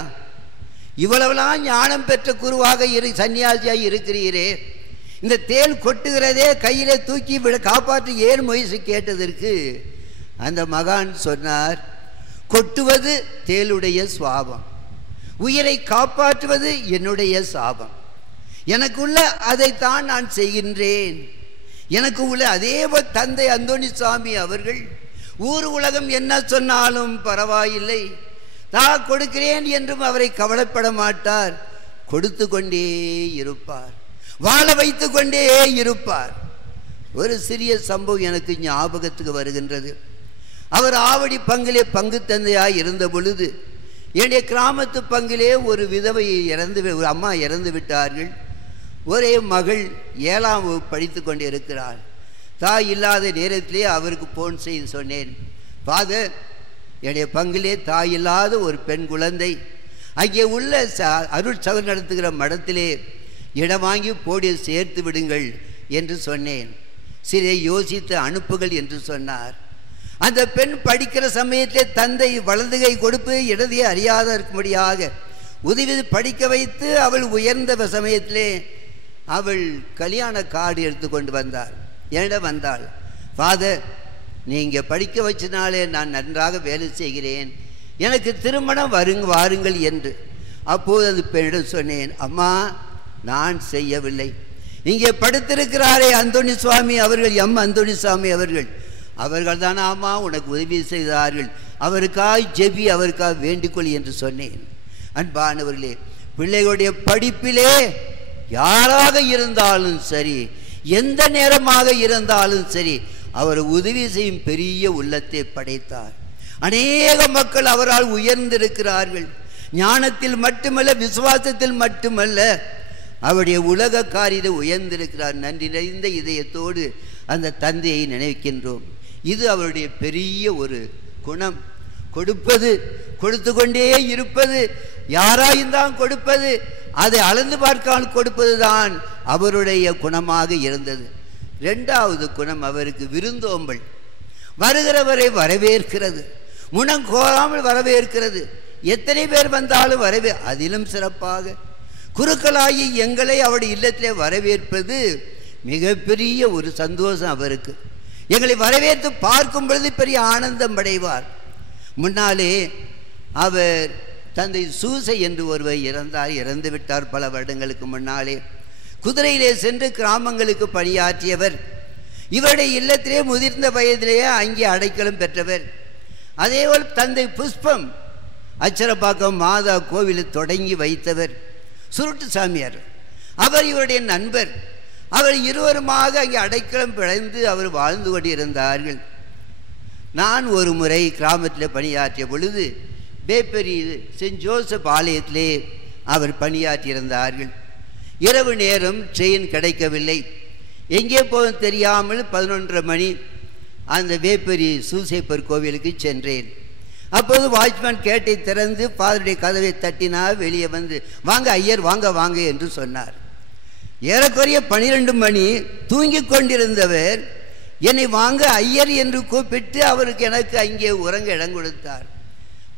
இவ்வளவுலாம் ஞானம் பெற்ற குருவாக சன்னியாசியாக இருக்கிறீரே, இந்த தேல் கொட்டுகிறதே, கையிலே தூக்கி விட காப்பாற்றி ஏன் முயற்சி கேட்டதற்கு அந்த மகான் சொன்னார், கொட்டுவது தேளுடைய சுவாபம், உயிரை காப்பாற்றுவது என்னுடைய சாபம். எனக்குள்ள அதைத்தான் நான் செய்கின்றேன். எனக்கு உள்ள அதே தந்தை அந்தோணிசாமி அவர்கள் ஊர் உலகம் என்ன சொன்னாலும் பரவாயில்லை, நான் கொடுக்கிறேன் என்றும் அவரை கவலைப்பட மாட்டார். கொடுத்து கொண்டே இருப்பார், வாழ வைத்து கொண்டே இருப்பார். ஒரு சிறிய சம்பவம் எனக்கு ஞாபகத்துக்கு வருகின்றது. அவர் ஆவடி பங்கிலே பங்கு தந்தையாய் இருந்த பொழுது என்னுடைய கிராமத்து பங்கிலே ஒரு விதவை ஒரு அம்மா இறந்து விட்டார்கள். ஒரே மகள் 7ஆம் வகுப்பு படித்து கொண்டு இருக்கிறாள். தாய் இல்லாத நேரத்திலே அவருக்கு போன் செய்து சொன்னேன், ஃபாதர், என்னுடைய பங்கிலே தாய் இல்லாத ஒரு பெண் குழந்தை அங்கே உள்ள அருள் சகல் நடத்துகிற மடத்திலே இடம் வாங்கி போடி சேர்த்து விடுங்கள் என்று சொன்னேன். சிறிய யோசித்து அனுப்புகள் என்று சொன்னார். அந்த பெண் படிக்கிற சமயத்திலே தந்தை வலது கை கொடுப்பு இடதையை அறியாத இருக்கும்படியாக உதவி படிக்க வைத்து அவள் உயர்ந்த சமயத்திலே அவள் கல்யாண கார்டு எடுத்து கொண்டு வந்தாள். என்னிடம் வந்தாள், ஃபாதர், நீங்கள் படிக்க வச்சனாலே நான் நன்றாக வேலை செய்கிறேன், எனக்கு திருமணம் வாருங்கள் என்று. அப்போது அது பெண்ணிடம் சொன்னேன், அம்மா, நான் செய்யவில்லை. இங்கே படுத்திருக்கிறாரே அந்தோணி சுவாமி அவர்கள், அந்தோணி சுவாமி அவர்கள் தானே அம்மா உனக்கு உதவி செய்தார்கள், அவருக்காய் ஜெபி, அவருக்காக வேண்டிக்கொள் என்று சொன்னேன். அன்பானவர்களே, பிள்ளைகளுடைய படிப்பிலே யாராக இருந்தாலும் சரி, எந்த நேரமாக இருந்தாலும் சரி, அவர் உதவி செய்யும் பெரிய உள்ளத்தை படைத்தார். அநேக மக்கள் அவரால் உயர்ந்திருக்கிறார்கள். ஞானத்தில் மட்டுமல்ல, விசுவாசத்தில் மட்டுமல்ல, அவருடைய உலக காரியத்தில் உயர்ந்திருக்கிறார். நன்றி நிறைந்த இதயத்தோடு அந்த தந்தையை நினைக்கின்றோம். இது அவருடைய பெரிய ஒரு குணம். கொடுப்பது, கொடுத்து கொண்டே இருப்பது, யாராய்ந்தான் கொடுப்பது, அதை அளந்து பார்க்காமல் கொடுப்பது தான் அவருடைய குணமாக இருந்தது. 2வது குணம் அவருக்கு விருந்தோம்பல். வருகிறவரை வரவேற்கிறது, முனங்கோராமல் வரவேற்கிறது. எத்தனை பேர் வந்தாலும் அதிலும் சிறப்பாக குருக்களாகி எங்களை அவருடைய இல்லத்திலே வரவேற்பது மிகப்பெரிய ஒரு சந்தோஷம் அவருக்கு. எங்களை வரவேற்று பார்க்கும் பொழுது பெரிய ஆனந்தம் அடைவார். முன்னாலே அவர் தந்தை சூசை என்று ஒருவர் இறந்து விட்டார் பல வருடங்களுக்கு முன்னாலே. குதிரையிலே சென்று கிராமங்களுக்கு பணியாற்றியவர். இவருடைய இல்லத்திலே முதிர்ந்த வயதிலேயே அங்கே அடைக்கலம் பெற்றவர். அதேபோல் தந்தை புஷ்பம் அச்சரப்பாக்கம் மாதா கோவிலில் தொடங்கி வைத்தவர் சுருட்டு சாமியார். அவர் இவருடைய நண்பர். அவர் இருவருமாக அங்கே அடைக்கலம் பிழைந்து அவர் வாழ்ந்து கொண்டிருந்தார்கள். நான் ஒரு முறை கிராமத்தில் பணியாற்றிய பொழுது பேப்பரி சென்ட் ஜோசப் ஆலயத்திலே அவர் பணியாற்றியிருந்தார்கள். இரவு நேரம் ட்ரெயின் கிடைக்கவில்லை. எங்கே போகும் தெரியாமல் 11:30 மணி அந்த வேப்பரி சூசைப்பர் கோவிலுக்கு சென்றேன். அப்போது வாட்ச்மேன் கேட்டை திறந்து ஃபாதருடைய கதவை தட்டினார். வெளியே வந்து, வாங்க ஐயர், வாங்க வாங்க என்று சொன்னார். ஏறக்குறைய 12 மணி தூங்கிக் கொண்டிருந்தவர் என்னை வாங்க ஐயர் என்று கூப்பிட்டு அவருக்கு எனக்கு அங்கே உறங்க இடம் கொடுத்தார்.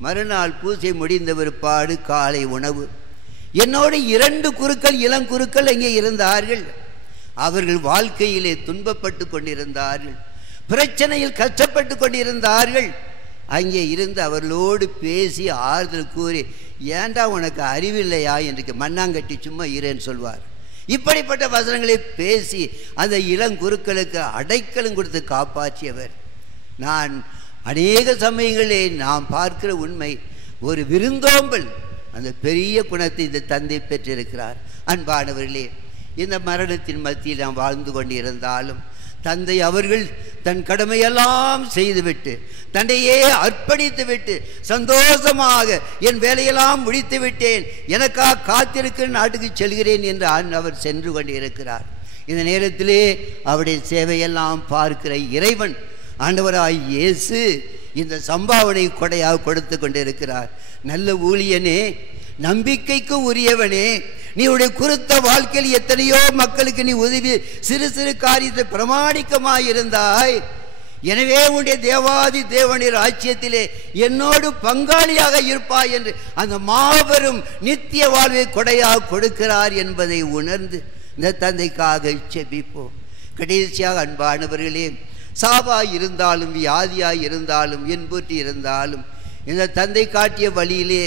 மறுநாள் பூசை முடிந்த பிற்பாடு காலை உணவு. என்னோடு 2 குருக்கள், இளங்குருக்கள் அங்கே இருந்தார்கள். அவர்கள் வாழ்க்கையிலே துன்பப்பட்டு கொண்டிருந்தார்கள், பிரச்சனையில் கஷ்டப்பட்டு கொண்டிருந்தார்கள். அங்கே இருந்து அவர்களோடு பேசி ஆறுதல் கூறி, ஏண்டா உனக்கு அறிவில்லையா என்று மண்ணாங்கட்டி சும்மா இரேன்னு சொல்வார். இப்படிப்பட்ட வசனங்களை பேசி அந்த இளங்குருக்களுக்கு அடைக்கலம் கொடுத்து காப்பாற்றியவர். நான் அநேக சமயங்களே நாம் பார்க்கிற உண்மை, ஒரு விருந்தோம்பல், அந்த பெரிய குணத்தை இந்த தந்தை பெற்றிருக்கிறார். அன்பானவர்களே, இந்த மரணத்தின் மத்தியில் நாம் வாழ்ந்து கொண்டிருந்தாலும் தந்தை அவர்கள் தன் கடமையெல்லாம் செய்துவிட்டு, தன்னையே அர்ப்பணித்து விட்டு, சந்தோஷமாக என் வேலையெல்லாம் முடித்து விட்டேன், எனக்காக காத்திருக்கிற நாட்டுக்கு செல்கிறேன் என்று அவர் சென்று கொண்டிருக்கிறார். இந்த நேரத்திலே அவருடைய சேவையெல்லாம் பார்க்கிற இறைவன் ஆண்டவராய் இயேசு இந்த சம்பாவனை கொடையாக கொடுத்து கொண்டிருக்கிறார். நல்ல ஊழியனே, நம்பிக்கைக்கு உரியவனே, நீ உடைய குறித்த வாழ்க்கையில் எத்தனையோ மக்களுக்கு நீ உதவி சிறு சிறு காரியத்தை பிரமாணிக்கமாய் இருந்தாய். எனவே உன்னுடைய தேவாதி தேவனுடைய ராஜ்யத்திலே என்னோடு பங்காளியாக இருப்பாய் என்று அந்த மாபெரும் நித்திய வாழ்வை கொடையாக கொடுக்கிறார் என்பதை உணர்ந்து இந்த தந்தைக்காக செபிப்போம். கடைசியாக அன்பானவர்களே, சாவாய் இருந்தாலும் வியாதியாய் இருந்தாலும் என்பூற்றி இருந்தாலும் இந்த தந்தை காட்டிய வழியிலே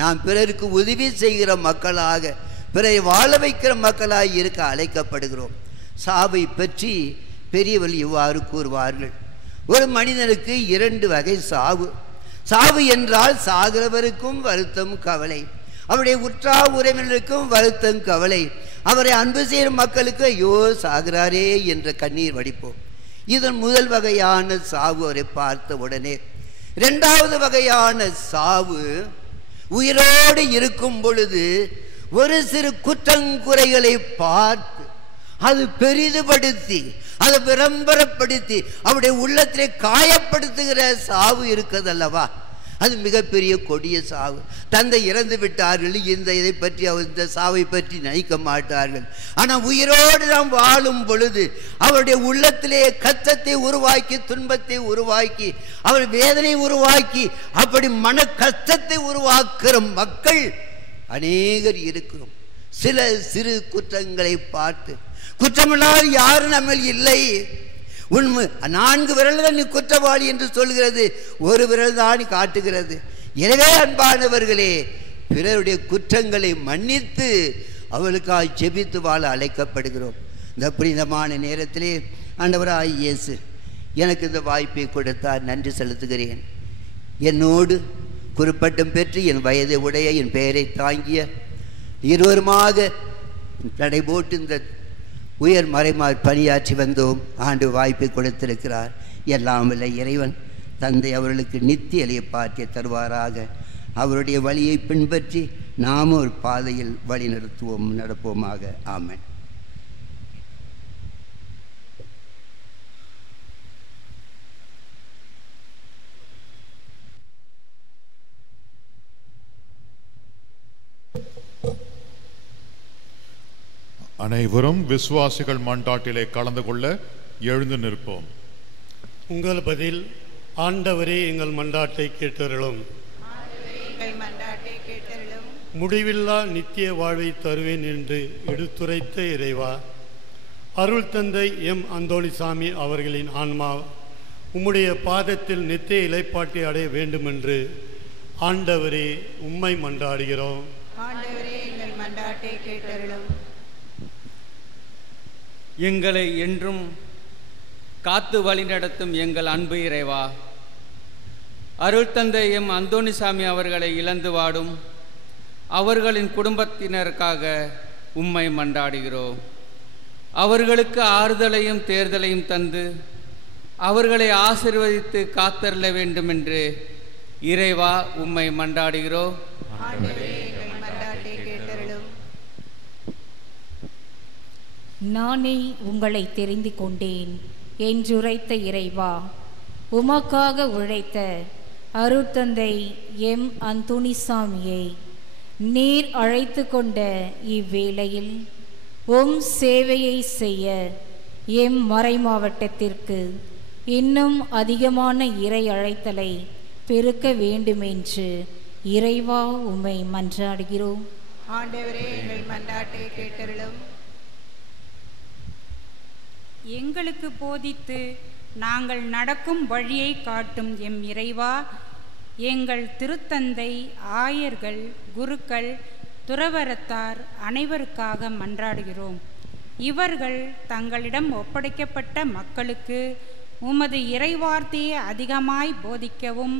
நாம் பிறருக்கு உதவி செய்கிற மக்களாக, பிறரை வாழ வைக்கிற மக்களாக இருக்க அழைக்கப்படுகிறோம். சாவை பற்றி பெரியவர்கள் இவ்வாறு கூறுவார்கள், ஒரு மனிதனுக்கு 2 வகை சாவு. சாவு என்றால் சாகிறவருக்கும் வருத்தம் கவலை, அவருடைய உற்றார் உறவினருக்கும் வருத்தம் கவலை, அவரை அன்பு செய்யும் மக்களுக்கு ஐயோ சாகிறாரே என்ற கண்ணீர் வடிப்போம். இதன் முதல் வகையான சாவு அவரை பார்த்த உடனே. 2வது வகையான சாவு உயிரோடு இருக்கும் பொழுது ஒரு சிறு குற்றங்குறைகளை பார்த்து அது பெரிதுபடுத்தி அதை விளம்பரப்படுத்தி அவருடைய உள்ளத்திலே காயப்படுத்துகிற சாவு இருக்கிறதல்லவா, அது மிகப்பெரிய கொடிய சாவு. தந்தை இறந்து விட்டார்கள், இதை பற்றி இந்த சாவை பற்றி நினைக்க மாட்டார்கள். ஆனால் உயிரோடு நாம் வாழும் பொழுது அவருடைய உள்ளத்திலே கஷ்டத்தை உருவாக்கி, துன்பத்தை உருவாக்கி, அவர் வேதனை உருவாக்கி, அப்படி மன கஷ்டத்தை உருவாக்குற மக்கள் அநேகர் இருக்கிறோம். சில சிறு குற்றங்களை பார்த்து, குற்றமில்லாத யாரும் நம்ம இல்லை, உண்மை 4 விரல்கள் நீ குற்றவாளி என்று சொல்கிறது, ஒரு விரல் தான் காட்டுகிறது. எனவே அன்பானவர்களே, பிறருடைய குற்றங்களை மன்னித்து அவளுக்காக ஜெபித்து வாழ அழைக்கப்படுகிறோம். இந்த புனிதமான நேரத்திலே ஆண்டவராய் இயேசு எனக்கு இந்த வாய்ப்பை கொடுத்தார், நன்றி செலுத்துகிறேன். என்னோடு குறிப்பட்டம் பெற்று என் வயதை உடைய என் பெயரை தாங்கிய இருவருமாக நடைபோட்டு இந்த உயர் மறைமாறு பணியாற்றி வந்தோம். ஆண்டு வாய்ப்பை கொடுத்திருக்கிறார். எல்லாம் வல்ல இறைவன் தந்தை அவர்களுக்கு நித்திய எளிய பாற்றிய தருவாராக. அவருடைய வழியை பின்பற்றி நாம் ஒரு பாதையில் வழி நடப்போமாக. ஆமென். அனைவரும் விசுவாசிகள் மன்றாட்டிலே கலந்து கொள்ள எழுந்து நிற்போம். உங்கள் பதில், ஆண்டவரே எங்கள் மன்றாட்டை கேட்டருளும். முடிவில்லா நித்திய வாழ்வை தருவேன் என்று எடுத்துரைத்த இறைவா, அருள் தந்தை எம் அந்தோணிசாமி அவர்களின் ஆன்மா உம்முடைய பாதத்தில் நித்திய இலைப்பாட்டை அடைய வேண்டுமென்று ஆண்டவரே உம்மை மன்றாடுகிறோம். ஆண்டவரே எங்கள் மன்றாட்டை கேட்டருளும். எங்களை என்றும் காத்து வழிநடத்தும் எங்கள் அன்பு இறைவா, அருள் தந்தை எம் அந்தோணிசாமி அவர்களை இழந்து வாடும் அவர்களின் குடும்பத்தினருக்காக உம்மை மன்றாடுகிறோம். அவர்களுக்கு ஆறுதலையும் தேர்தலையும் தந்து அவர்களை ஆசீர்வதித்து காத்தருள வேண்டும் என்று இறைவா உம்மை மன்றாடுகிறோம். நானே உங்களை தெரிந்து கொண்டேன் என்றுரைத்த இறைவா, உமக்காக உழைத்த அருட்தந்தை எம் அந்தோணிசாமியை நீர் அழைத்து கொண்ட இவ்வேளையில் உம் சேவையை செய்ய எம் மறை மாவட்டத்திற்கு இன்னும் அதிகமான இறை அழைத்தலை பெருக்க வேண்டுமென்று இறைவா உம்மை மன்றாடுகிறோம். ஆண்டவரே எங்கள் மன்றாட்டை கேட்டருளும். எங்களுக்கு போதித்து நாங்கள் நடக்கும் வழியை காட்டும் எம் இறைவா, எங்கள் திருத்தந்தை, ஆயர்கள், குருக்கள், துறவரத்தார் அனைவருக்காக மன்றாடுகிறோம். இவர்கள் தங்களிடம் ஒப்படைக்கப்பட்ட மக்களுக்கு உமது இறைவார்த்தையை அதிகமாய் போதிக்கவும்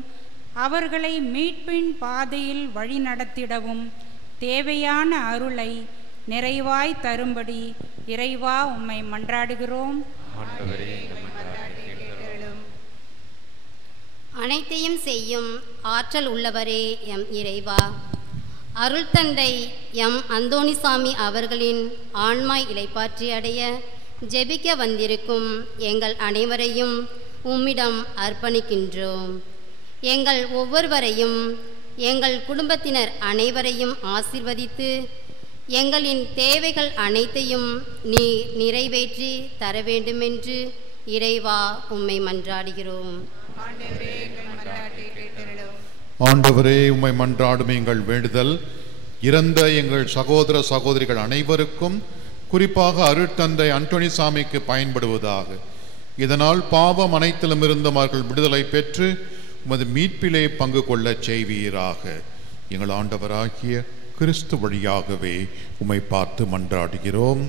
அவர்களை மீட்பின் பாதையில் வழி நடத்திடவும் தேவையான அருளை நிறைவாய் தரும்படி இறைவா உம்மை மன்றாடுகிறோம். அனைத்தையும் செய்யும் ஆற்றல் உள்ளவரே எம் இறைவா, அருள் தந்தை எம் அந்தோணிசாமி அவர்களின் ஆன்மா இலைப்பாற்றி அடைய ஜெபிக்க வந்திருக்கும் எங்கள் அனைவரையும் உம்மிடம் அர்ப்பணிக்கின்றோம். எங்கள் ஒவ்வொருவரையும் எங்கள் குடும்பத்தினர் அனைவரையும் ஆசீர்வதித்து எங்களின் தேவைகள் அனைத்தையும் நீ நிறைவேற்றி தர வேண்டுமென்று இறைவா உம்மை மன்றாடுகிறோம். ஆண்டவரே உம்மை மன்றாடும் எங்கள் வேண்டுதல் இறந்த எங்கள் சகோதர சகோதரிகள் அனைவருக்கும், குறிப்பாக அருட்தந்தை அந்தோணிசாமிக்கு பயன்படுவதாக. இதனால் பாவம் அனைத்திலும் இருந்தும் அவர்கள் விடுதலை பெற்று உமது மீட்பிலே பங்கு கொள்ளச் செய்வீராக. எங்கள் ஆண்டவராகிய கிறிஸ்து வழியாகவே உம்மை பார்த்து மன்றாடுகிறோம்.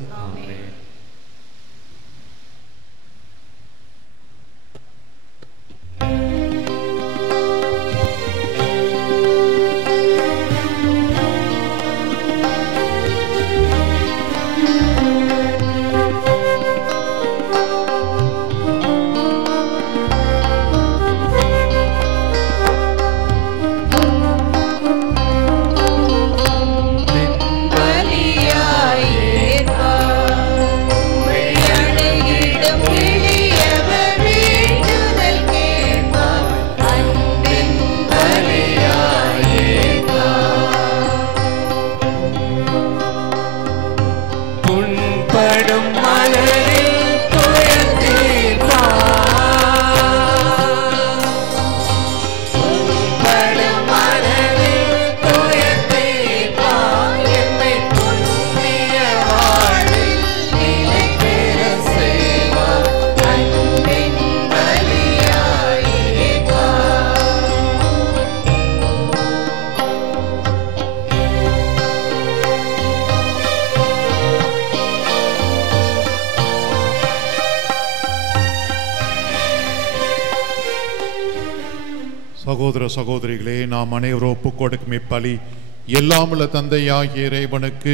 சகோதர சகோதரிகளே, நாம் அனைவரும் ஒப்புக் கொடுக்கும் இப்பலி எல்லாமுள்ள தந்தையாகிய இறைவனுக்கு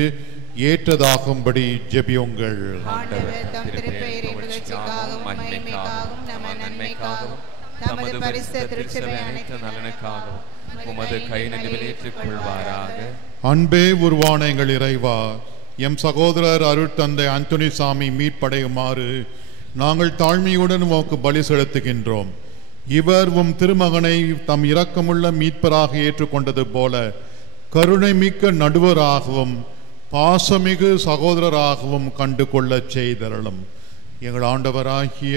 ஏற்றதாகும்படி ஜெபியுங்கள். ஆண்டவர் தம் திருப்பெயரின் புகழ்ச்சிக்காகவும் மகிமைக்காகவும் நம நன்மைக்காகவும் தமது பரிசுத்த திருச்சபை அனைத்து நலனுக்காகவும் உமது கை நிறைவேற்றிக் கொள்வாராக. அன்பே உருவான எங்கள் இறைவா, எம் சகோதரர் அருட்தந்தை அந்தோனிசாமி மீட்படையுமாறு நாங்கள் தாழ்மையுடன் உமக்கு பலி செலுத்துகின்றோம். இவர் உம் திருமகனை தம் இரக்கமுள்ள மீட்பராக ஏற்றுக்கொண்டது போல கருணை மிக்க நடுவராகவும் பாசமிகு சகோதரராகவும் கண்டு கொள்ளச் செய்தருளும். எங்கள் ஆண்டவராகிய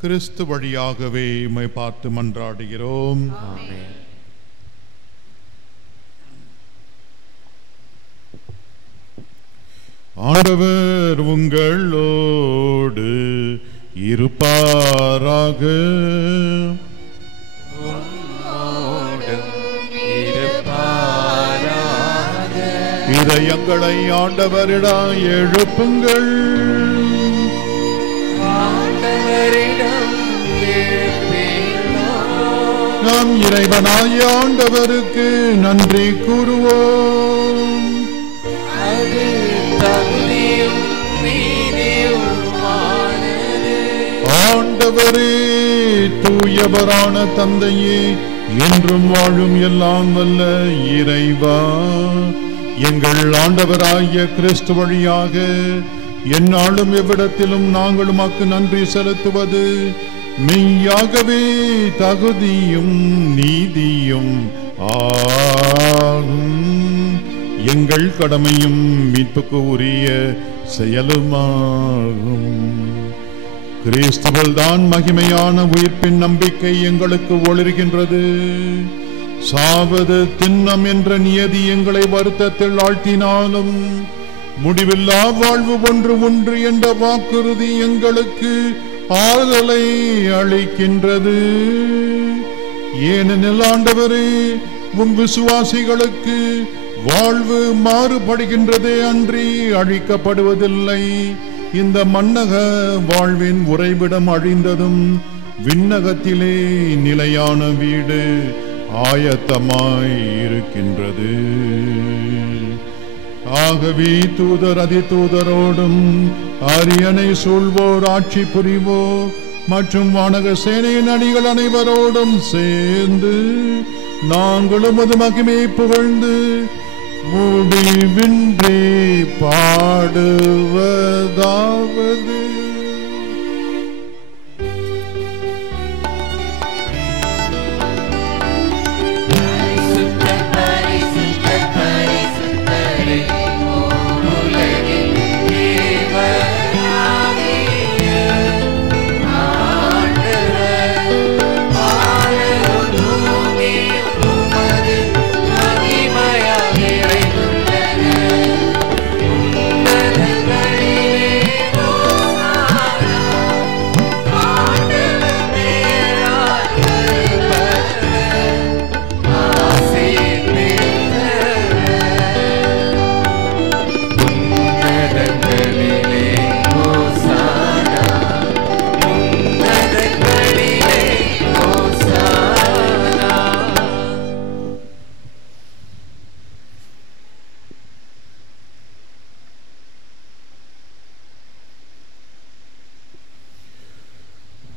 கிறிஸ்து வழியாகவே உம்மை பார்த்து மன்றாடுகிறோம். ஆண்டவர் உங்களோடு இருப்பாராக. இதயங்களை ஆண்டவரிடம் எழுப்புங்கள். நாம் இறைவனாய் ஆண்டவருக்கு நன்றி கூறுவோம். ஆண்டவரே, தூயவரான தந்தையே, என்றும் வாழும் எல்லாம் வல்ல இறைவா, எங்கள் ஆண்டவராகிய கிறிஸ்து வழியாக எந்நாளும் எவ்விடத்திலும் நாங்கள் உமக்கு நன்றி செலுத்துவது மெய்யாகவே தகுதியும் நீதியும் ஆகும். எங்கள் கடமையும் மீட்புக்கு உரிய செயலுமாகும். கிறிஸ்துவில் தான் மகிமையான உயிர்ப்பின் நம்பிக்கை எங்களுக்கு ஒளிர்கின்றது. சாவது திண்ணம் என்ற நியதி எங்களை வருத்தத்தில் ஆழ்த்தினாலும் முடிவில்லா வாழ்வு ஒன்று ஒன்று என்ற வாக்குறுதி எங்களுக்கு ஆறுதலை அளிக்கின்றது. ஏனெனில் ஆண்டவரே, உம் விசுவாசிகளுக்கு வாழ்வு மாறுபடுகின்றதே அன்றி அழிக்கப்படுவதில்லை. இந்த மன்னக வாழ்வின் உறைவிடம் அழிந்ததும் விண்ணகத்திலே நிலையான வீடு ஆயத்தமாய் இருக்கின்றது. ஆகவே தூதர் அதிதூதரோடும் அரியணை சூழ்வோர் ஆட்சி புரிவோர் மற்றும் வானக சேனையின் அணிகள் அனைவரோடும் சேர்ந்து நாங்களும் அது மகிமையை புகழ்ந்து முடிவின்றி பாடுவதாவது.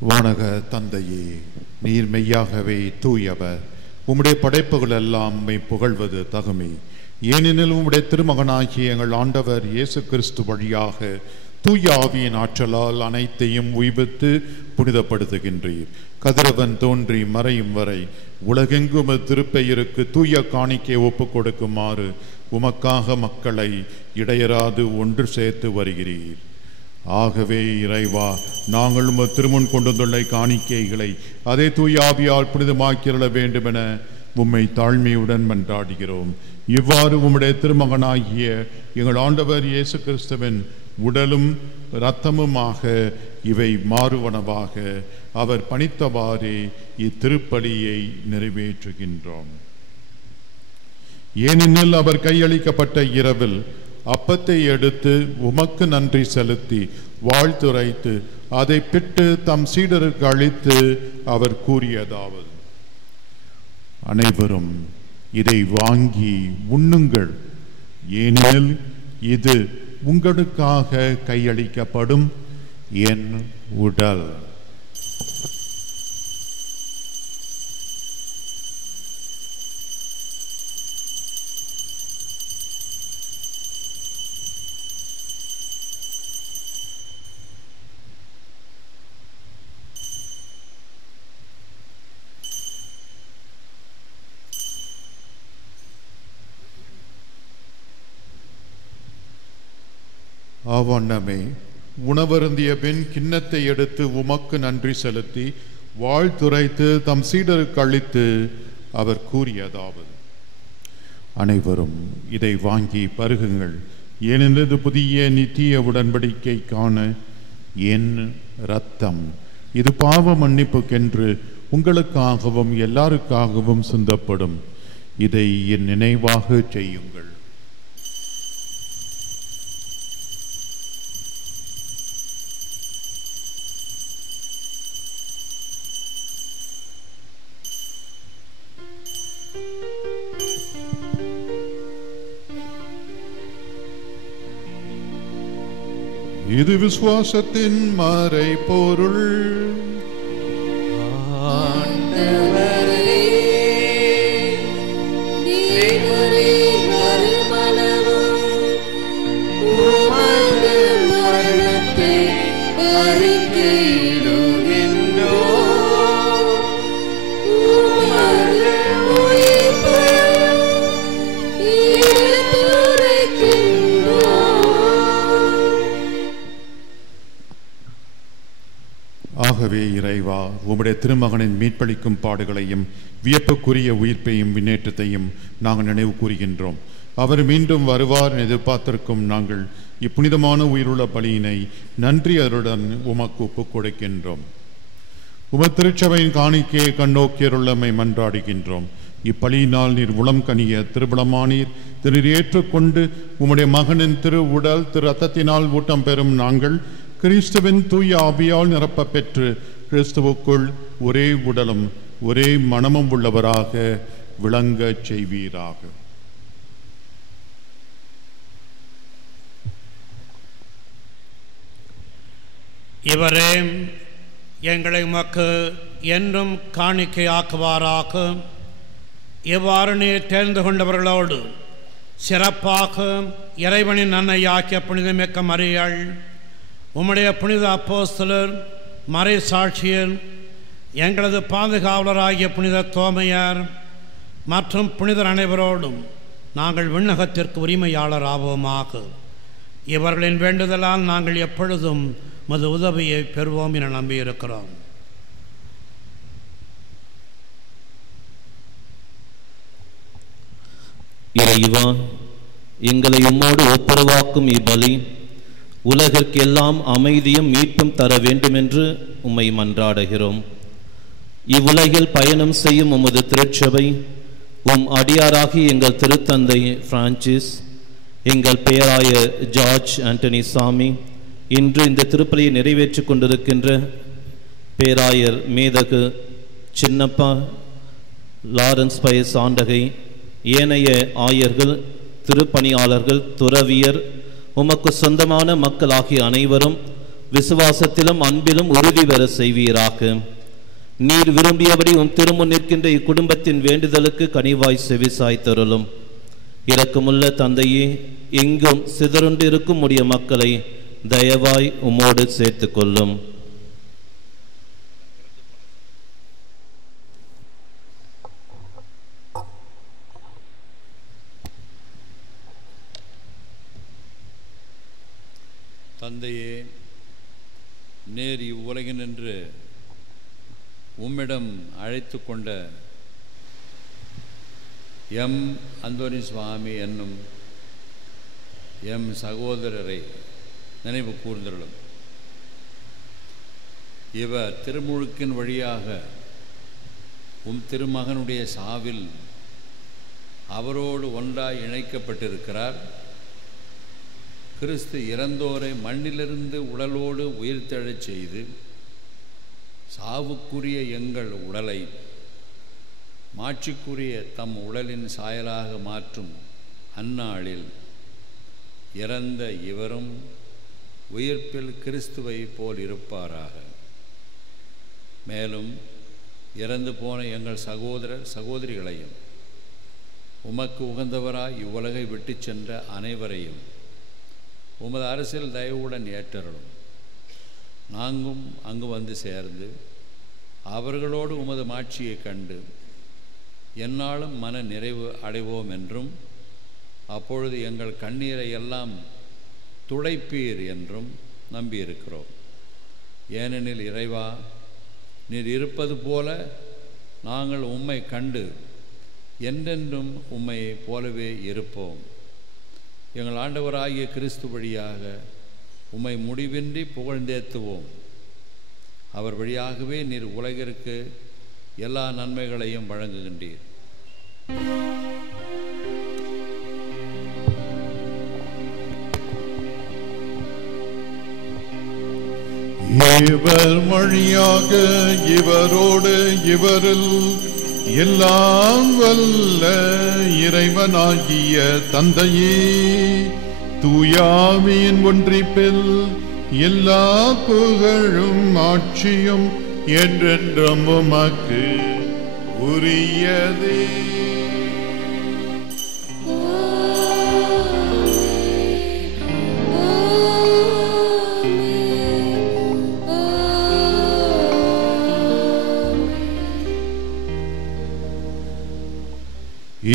வானக தந்தையே, நீர் மெய்யாகவே தூயவர். உம்முடைய படைப்புகள் எல்லாம் உம்மை புகழ்வது தகுமே. ஏனெனில் உம்முடைய திருமகனாகிய எங்கள் ஆண்டவர் இயேசு கிறிஸ்து வழியாக தூய ஆவியின் ஆற்றலால் அனைத்தையும் உய்வித்து புனிதப்படுத்துகின்றீர். கதிரவன் தோன்றி மறையும் வரை உலகெங்கும் திருப்பெயருக்கு தூய காணிக்கை ஒப்புக் கொடுக்குமாறு உமக்காக மக்களை இடையராது ஒன்று சேர்த்து வருகிறீர். ஆகவே இறைவா, நாங்கள் உமது திருமுன் கொண்டு வந்துள்ள காணிக்கைகளை அதே தூய ஆவியால் புனிதமாக்கிட வேண்டுமென உம்மை தாழ்மையுடன் மன்றாடுகிறோம். இவ்வாறு உம்முடைய திருமகனாகிய எங்கள் ஆண்டவர் இயேசு கிறிஸ்துவின் உடலும் இரத்தமுமாக இவை மாறுவனவாக அவர் பணித்தவாறே இத்திருப்பலியை நிறைவேற்றுகின்றோம். ஏனெனில் அவர் கையளிக்கப்பட்ட இரவில் அப்பத்தை எடுத்து உமக்கு நன்றி செலுத்தி வாழ்த்துரைத்து அதை பிட்டு தம் சீடருக்கு அளித்து அவர் கூறியதாவது: அனைவரும் இதை வாங்கி உண்ணுங்கள், ஏனெனில் இது உங்களுக்காக கையளிக்கப்படும் என் உடல். அவ்வண்ணமே உணவருந்திய பின் கிண்ணத்தை எடுத்து உமக்கு நன்றி செலுத்தி வாழ்த்துரைத்து தம் சீடருக்கு அளித்து அவர் கூறியதாவது: அனைவரும் இதை வாங்கி பருகுங்கள், ஏனெனில் இது புதிய நித்திய உடன்படிக்கைக்கான என் இரத்தம். இது பாவ மன்னிப்புக்கென்று உங்களுக்காகவும் எல்லாருக்காகவும் சிந்தப்படும். இதை என் நினைவாக செய்யுங்கள். இது விசுவாசத்தின் மறை பொருள். ஆகவே இறைவா, உம்முடைய திருமகனின் மீட்பளிக்கும் பாடுகளையும் வியப்புக்குரிய உயிர்ப்பையும் விண்ணேற்றத்தையும் நாங்கள் நினைவு கூறுகின்றோம். அவர் மீண்டும் வருவார் எதிர்பார்த்திருக்கும் நாங்கள் இப்புனிதமான உயிருள்ள பலியினை நன்றியருடன் உமக்கு ஒப்புக் கொடுக்கின்றோம். உமது திருச்சபையின் காணிக்கையை கண்ணோக்கியருள்ளமை மன்றாடுகின்றோம். இப்பலியினால் நீர் உளம் கனிய திருபலமானீர் திரு ஏற்றுக்கொண்டு உம்முடைய மகனின் திரு உடல் திரு ரத்தத்தினால் ஊட்டம் பெறும் நாங்கள் கிறிஸ்துவின் தூய ஆவியால் நிரப்ப பெற்று கிறிஸ்துவுக்குள் ஒரே உடலும் ஒரே மனமும் உள்ளவராக விளங்க செய்வீராக. இவரே எங்களை உமக்கு என்றும் காணிக்கையாக்குவாராக. இவ்வாறு நீர் தேர்ந்து கொண்டவர்களோடு சிறப்பாக இறைவனின் அன்னையாக்கிய புனிதமிக்க மரியாள், உம்முடைய புனித அப்போஸ்தலர், மறை சாட்சியர், எங்களது பாதுகாவலராகிய புனித தோமையார் மற்றும் புனிதர் அனைவரோடும் நாங்கள் விண்ணகத்திற்கு உரிமையாளர் ஆவோமாக. இவர்களின் வேண்டுதலால் நாங்கள் எப்பொழுதும் மது உதவியை பெறுவோம் என நம்பியிருக்கிறோம். இறைவா, எங்களை உம்மோடு ஒப்புரவாக்கும் இப்பலி உலகிற்கெல்லாம் அமைதியும் மீட்பும் தர வேண்டுமென்று உம்மை மன்றாடுகிறோம். இவ்வுலகில் பயணம் செய்யும் உமது திருச்சபை உம் அடியாராகி எங்கள் திருத்தந்தை பிரான்சிஸ், எங்கள் பேராயர் ஜார்ஜ் ஆண்டனி சாமி, இன்று இந்த திருப்பலியை நிறைவேற்றி கொண்டிருக்கின்ற பேராயர் மேதகு சின்னப்பா, லாரன்ஸ் பயஸ் ஆண்டகை, ஏனைய ஆயர்கள், திருப்பணியாளர்கள், துறவியர், உமக்கு சொந்தமான மக்கள் ஆகிய அனைவரும் விசுவாசத்திலும் அன்பிலும் உறுதி பெற செய்வீராக. நீர் விரும்பியபடி உம் திருமுன் நிற்கின்ற இக்குடும்பத்தின் வேண்டுதலுக்கு கனிவாய் செவிசாய் தருளும். இரக்கமுள்ள தந்தையே, எங்கும் சிதறுண்டு இருக்கும் உடைய மக்களை தயவாய் உம்மோடு சேர்த்து கொள்ளும். தந்தையே, நேர் இவ்வுலகினின்று உம்மிடம் அழைத்து கொண்ட எம் அந்தோனி சுவாமி என்னும் எம் சகோதரரை நினைவு கூர்ந்தருளும். இவர் திருமுழுக்கின் வழியாக உம் திருமகனுடைய சாவில் அவரோடு ஒன்றாய் இணைக்கப்பட்டிருக்கிறார். கிறிஸ்து இறந்தோரை மண்ணிலிருந்து உடலோடு உயிர்த்தெழச் செய்து சாவுக்குரிய எங்கள் உடலை மாட்சிக்குரிய தம் உடலின் சாயலாக மாற்றும் அந்நாளில் இறந்த இவரும் உயிர்ப்பில் கிறிஸ்துவை போல் இருப்பாராக. மேலும் இறந்து போன எங்கள் சகோதரர் சகோதரிகளையும் உமக்கு உகந்தவராய் இவ்வுலகை விட்டு சென்ற அனைவரையும் உமது அரசியல் தயவுடன் ஏற்றருளும். நாங்களும் அங்கு வந்து சேர்ந்து அவர்களோடு உமது மாட்சியை கண்டு எந்நாளும் மன நிறைவு அடைவோம் என்றும் அப்பொழுது எங்கள் கண்ணீரை எல்லாம் துடைப்பீர் என்றும் நம்பியிருக்கிறோம். ஏனெனில் இறைவா, நீர் இருப்பது போல நாங்கள் உம்மை கண்டு என்றென்றும் உம்மையை போலவே இருப்போம். எங்கள் ஆண்டவராகிய கிறிஸ்து வழியாக உம்மை முடிவின்றி புகழ்ந்தேத்துவோம். அவர் வழியாகவே நீர் உலகிற்கு எல்லா நன்மைகளையும் வழங்குகின்றீர். இவர் வழியாக இவரோடு இவரில் எல்லாம் வல்ல இறைவனாகிய தந்தையே, தூயாவியின் ஒன்றிப்பில் எல்லா புகழும் ஆட்சியும் என்றென்றும் உமக்கு உரியதே.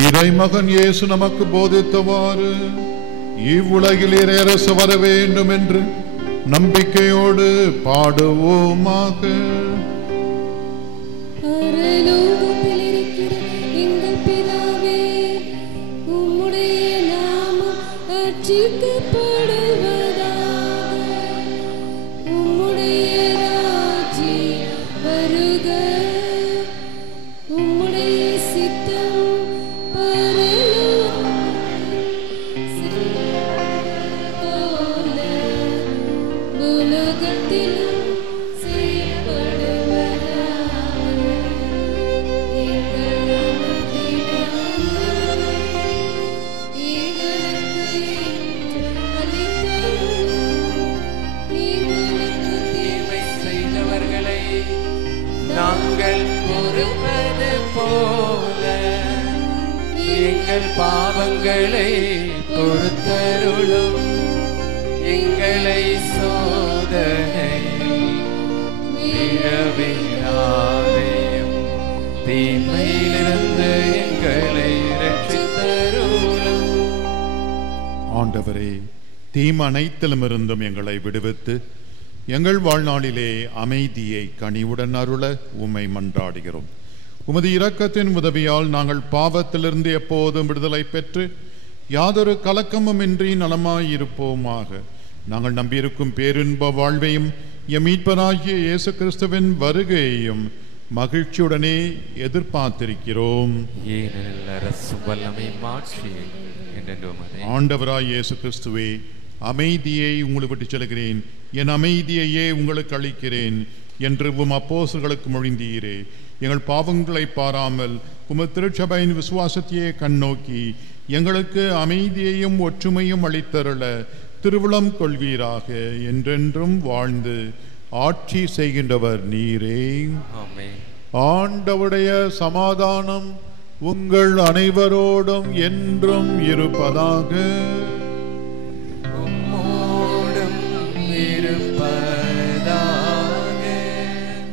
இறைமகன் இயேசு நமக்கு போதித்தவாறு இவ்வுலகில் இறையரசு வர வேண்டும் என்று நம்பிக்கையோடு பாடுவோமாக. எங்கள் பிதாவே, உம்முடைய நாமம் அர்ச்சிக்கப்படுவதாக. உம்முடைய ராஜ்யம் வருக. உம்முடைய சித்தம் பாவங்களை பொறுத்தருளும். எங்களை சோதனையில் விழவிடாதேயும், தீமையிலிருந்து எங்களை ரட்சித்தருளும். ஆண்டவரே, தீமை அனைத்திலுமிருந்தும் எங்களை விடுவித்து எங்கள் வாழ்நாளிலே அமைதியை கனிவுடன் அருள உம்மை மன்றாடுகிறோம். உமது இரக்கத்தின் உதவியால் நாங்கள் பாவத்திலிருந்து எப்போதும் விடுதலை பெற்று யாதொரு கலக்கமுமின்றி நலமாயிருப்போமாக. நாங்கள் நம்பியிருக்கும் பேரின்ப வாழ்வையும் எம் மீட்பராகிய இயேசு கிறிஸ்துவின் வருகையையும் மகிழ்ச்சியுடனே எதிர்பார்த்திருக்கிறோம். ஆண்டவராய் இயேசு கிறிஸ்துவே, அமைதியை உங்களுக்கு விட்டு செல்கிறேன், என் அமைதியையே உங்களுக்கு அளிக்கிறேன் என்று உம் அப்போஸ்தலர்களுக்கு மொழிந்தீரே. எங்கள் பாவங்களை பாராமல் உமது திருச்சபையின் விசுவாசத்தையே கண்ணோக்கி எங்களுக்கு அமைதியையும் ஒற்றுமையும் அளித்தருள திருவுளம் கொள்வீராக. என்றென்றும் வாழ்ந்து ஆட்சி செய்கின்றவர் நீரே. ஆண்டவருடைய சமாதானம் உங்கள் அனைவரோடும் என்றும் இருப்பதாக.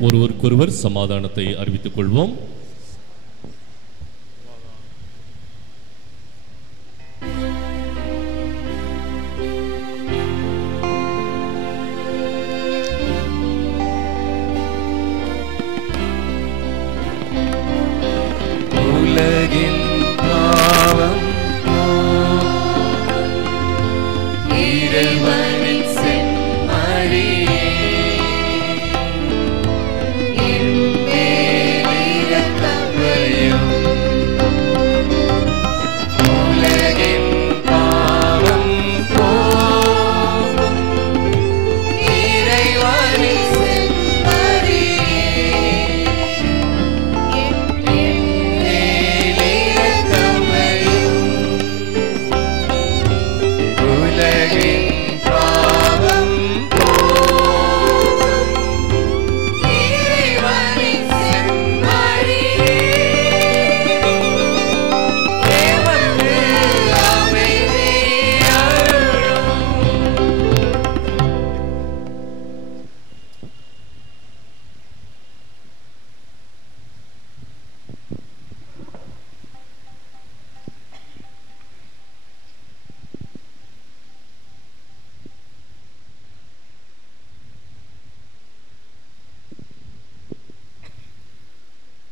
ஒருவருக்கொருவர் சமாதானத்தை அறிவித்துக் கொள்வோம். உலகின் பாவம் இறைவனின் செம்மறி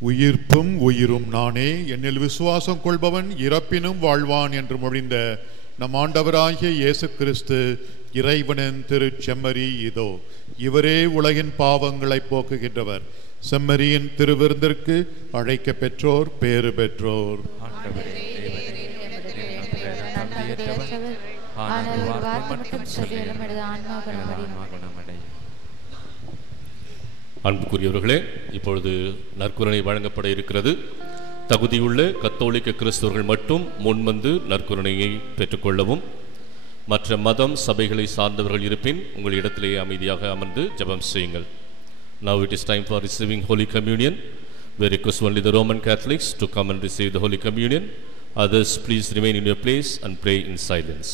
உயிர்ப்பும் உயிரும் நானே, என்னில் விசுவாசம் கொள்பவன் இறப்பினும் வாழ்வான் என்று மொழிந்த நம் ஆண்டவராகிய இயேசு கிறிஸ்து இறைவனின் திருச்செம்மறி இதோ. இவரே உலகின் பாவங்களை போக்குகின்றவர். செம்மறியின் திருவிருந்திற்கு அழைக்க பெற்றோர் பேறு பெற்றோர். அன்புக்குரியவர்களே, இப்பொழுது நற்கருணை வழங்கப்பட இருக்கிறது. தகுதியுள்ள கத்தோலிக்க கிறிஸ்தவர்கள் மட்டும் முன்வந்து நற்கருணையை பெற்றுக்கொள்ளவும். மற்ற மதம் சபைகளை சார்ந்தவர்கள் இருப்பின் உங்கள் இடத்திலேயே அமைதியாக அமர்ந்து ஜெபம் செய்யுங்கள். Now it is time for receiving Holy Communion. We request only the Roman Catholics to come and receive the Holy Communion. Others, please remain in your place and pray in silence.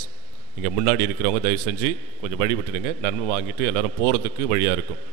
இங்கே முன்னாடி இருக்கிறவங்க தயவு செஞ்சு கொஞ்சம் வழி விட்டுடுங்க. நன்மை வாங்கிட்டு எல்லாரும் போகிறதுக்கு வழியாக இருக்கும்.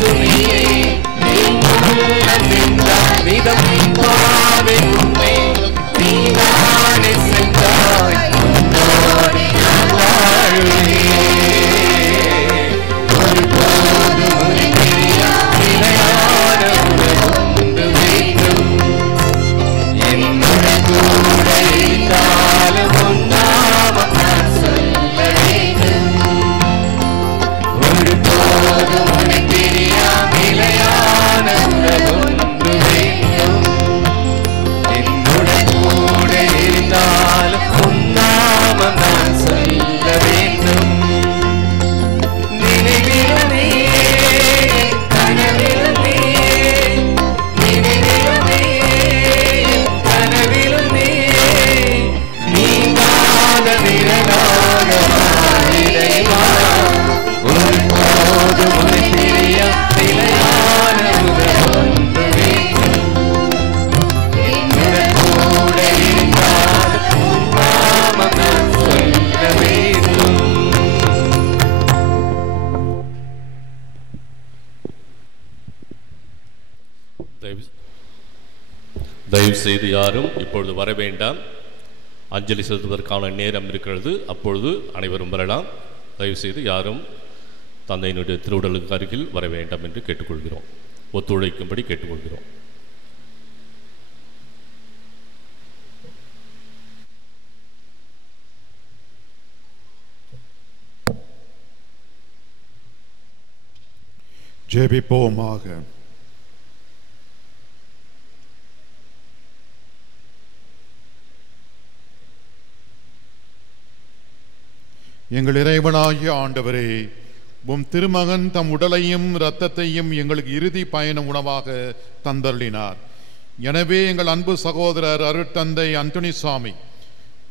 பசுமையே விதம் பாவே உண்மை நீதானே சென்றாய் உன்னோடு நான் வாழ்வேன் ஒருபோதும் உன்னை பிரியா நிலையான உறவொன்று வேண்டும் என்னுடன் கூட இருந்தாலும் உன் நாமம் நான் சொல்ல வேண்டும் ஒருபோதும் உன்னை பிரியா நிலையான உறவொன்று வேண்டும் என்னுடன் கூட இருந்தாலும் உன் நாமம் நான் சொல்ல வேண்டும் நினைவிலுமே கனவிலுமே நினைவிலுமே கனவிலுமே நீங்காத நிழலாக இறைவா ஒருபோதும் உன்னை பிரியா நிலையான உறவொன்று வேண்டும் என்னுடன் கூட இருந்தாலும் உன் நாமம் நான் சொல்ல வேண்டும் தயவு செய்து யாரும் இப்பொழுது வர வேண்டாம். அஞ்சலி செலுத்துவதற்கான நேரம் இருக்கிறது, அப்பொழுது அனைவரும் வரலாம். தயவு செய்து யாரும் தந்தையினுடைய திருவுடலுக்கு அருகில் வர வேண்டாம் என்று கேட்டுக்கொள்கிறோம், ஒத்துழைக்கும்படி கேட்டுக்கொள்கிறோம். ஜெபிப்போமாக. எங்கள் இறைவனாகிய ஆண்டவரே, உம் திருமகன் தம் உடலையும் இரத்தத்தையும் எங்களுக்கு இறுதி பயண உணவாக தந்தருளினார். எனவே எங்கள் அன்பு சகோதரர் அருட்தந்தை அந்தோணிசாமி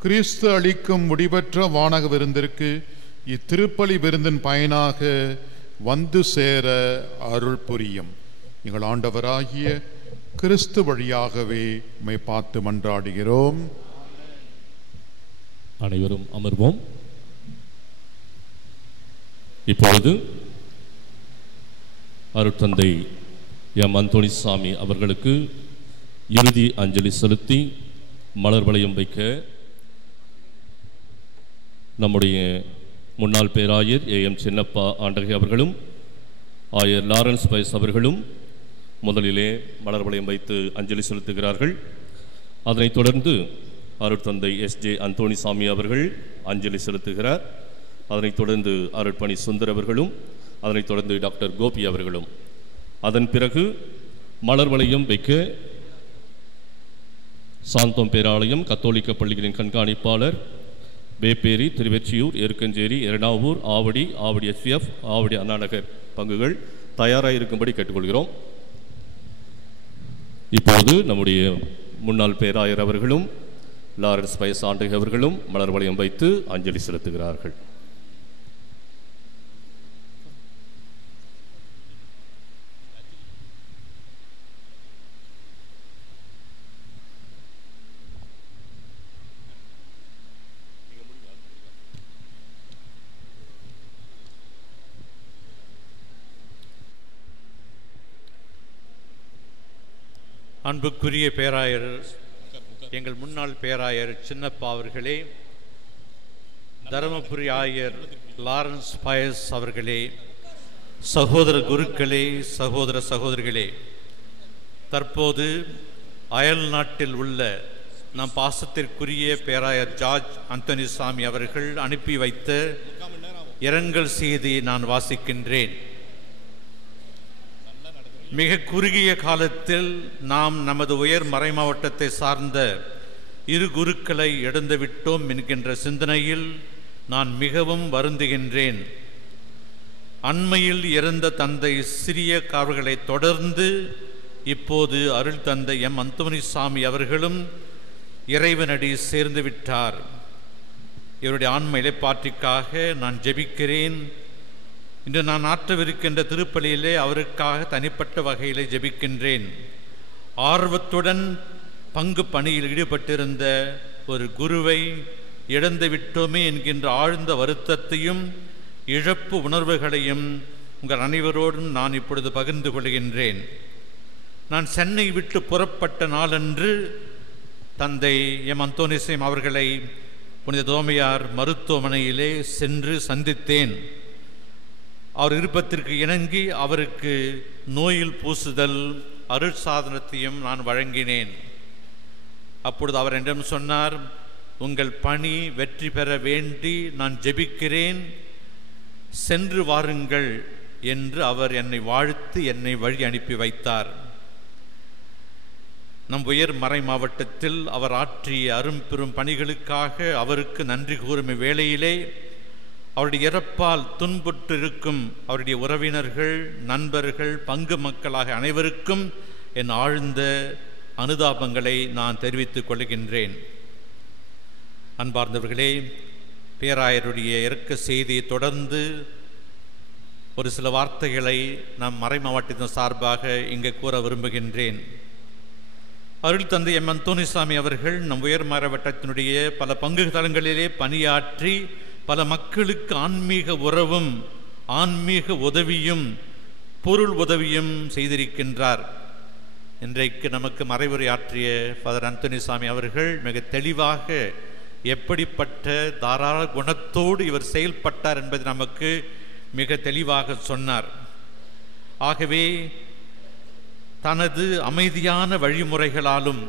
கிறிஸ்து அளிக்கும் முடிவற்ற வானக விருந்திற்கு இத்திருப்பலி விருந்தின் பயனாக வந்து சேர அருள் புரியும். எங்கள் ஆண்டவராகிய கிறிஸ்து வழியாகவே உம்மை பார்த்து மன்றாடுகிறோம். அனைவரும் அமர்வோம். இப்பொழுது அருட்தந்தை எம் அந்தோணிசாமி அவர்களுக்கு இறுதி அஞ்சலி செலுத்தி மலர் வளையம் வைக்க நம்முடைய முன்னாள் பேராயர் ஏஎம் சின்னப்பா ஆண்டகை அவர்களும் ஆயர் லாரன்ஸ் பைஸ் அவர்களும் முதலிலே மலர் வளையம் வைத்து அஞ்சலி செலுத்துகிறார்கள். அதனைத் தொடர்ந்து அருட்தந்தை எஸ்ஜே அந்தோணிசாமி அவர்கள் அஞ்சலி செலுத்துகிறார். அதனைத் தொடர்ந்து அருட்பணி சுந்தர் அவர்களும், அதனைத் தொடர்ந்து டாக்டர் கோபி அவர்களும். அதன் பிறகு மலர் வளையம் வைக்க சாந்தோம் பேராலயம் கத்தோலிக்க பள்ளிகளின் கண்காணிப்பாளர் வேப்பேரி, திருவெற்றியூர், எருக்கஞ்சேரி, எர்ணாவூர், ஆவடி, ஆவடி எஸ்பிஎஃப், ஆவடி அண்ணாநகர் பங்குகள் தயாராக இருக்கும்படி கேட்டுக்கொள்கிறோம். இப்போது நம்முடைய முன்னாள் பேராயர் அவர்களும் லாரன்ஸ் பைஸ் ஆண்டகை அவர்களும் மலர் வளையம் வைத்து அஞ்சலி செலுத்துகிறார்கள். அன்புக்குரிய பேராயர், எங்கள் முன்னாள் பேராயர் சின்னப்பா அவர்களே, தருமபுரி ஆயர் லாரன்ஸ் பயஸ் அவர்களே, சகோதர குருக்களே, சகோதர சகோதரிகளே, தற்போது அயல் நாட்டில் உள்ள நம் பாசத்திற்குரிய பேராயர் ஜார்ஜ் அந்தோணிசாமி அவர்கள் அனுப்பி வைத்த இரங்கல் செய்தியை நான் வாசிக்கின்றேன். மிக குறுகிய காலத்தில் நாம் நமது உயர் மறைமாவட்டத்தை சார்ந்த இரு குருக்களை இழந்துவிட்டோம் என்கின்ற சிந்தனையில் நான் மிகவும் வருந்துகின்றேன். அண்மையில் இறந்த தந்தை சிறிய அவர்களை தொடர்ந்து இப்போது அருள் தந்தை எம் அந்தோணிசாமி அவர்களும் இறைவனடி சேர்ந்து விட்டார். இவருடைய ஆன்ம இளைப்பாற்றிற்காக நான் ஜெபிக்கிறேன். இன்று நான் ஆற்றவிருக்கின்ற திருப்பலியிலே அவருக்காக தனிப்பட்ட வகையிலே ஜெபிக்கின்றேன். ஆர்வத்துடன் பங்கு பணியில் ஈடுபட்டிருந்த ஒரு குருவை இழந்து விட்டோமே என்கின்ற ஆழ்ந்த வருத்தத்தையும் இழப்பு உணர்வுகளையும் உங்கள் அனைவரோடும் நான் இப்பொழுது பகிர்ந்து கொள்கின்றேன். நான் சென்னை விட்டு புறப்பட்ட நாளன்று தந்தை எம் அந்தோனிசேம் அவர்களை புனித தோமையார் மருத்துவமனையிலே சென்று சந்தித்தேன். அவர் விருப்பத்திற்கு இணங்கி அவருக்கு நோயில் பூசுதல் அருட்சாதனத்தையும் நான் வழங்கினேன். அப்பொழுது அவர் என்னிடம் சொன்னார், உங்கள் பணி வெற்றி பெற வேண்டி நான் ஜெபிக்கிறேன், சென்று வாருங்கள் என்று அவர் என்னை வாழ்த்து என்னை வழி அனுப்பி வைத்தார். நம் உயர் மறை மாவட்டத்தில் அவர் ஆற்றிய அரும்பெரும் பணிகளுக்காக அவருக்கு நன்றி கூறும் வேளையிலே அவருடைய இறப்பால் துன்புற்றிருக்கும் அவருடைய உறவினர்கள், நண்பர்கள், பங்கு மக்களாக அனைவருக்கும் என் ஆழ்ந்த அனுதாபங்களை நான் தெரிவித்துக் கொள்கின்றேன். அன்பார்ந்தவர்களே, பேராயருடைய இறக்க செய்தியை தொடர்ந்து ஒரு சில வார்த்தைகளை நம் மறை மாவட்டத்தின் சார்பாக இங்கே கூற விரும்புகின்றேன். அருள் தந்தை எம் அந்தோனிசாமி அவர்கள் நம் உயர் மாவட்டத்தினுடைய பல பங்கு தளங்களிலே பணியாற்றி பல மக்களுக்கு ஆன்மீக உறவும் ஆன்மீக உதவியும் பொருள் உதவியும் செய்திருக்கின்றார். இன்றைக்கு நமக்கு மறைவுரை ஆற்றிய ஃபாதர் அந்தோனிசாமி அவர்கள் மிக தெளிவாக எப்படிப்பட்ட தாராள குணத்தோடு இவர் செயல்பட்டார் என்பதை நமக்கு மிக தெளிவாக சொன்னார். ஆகவே தனது அமைதியான வழிமுறைகளாலும்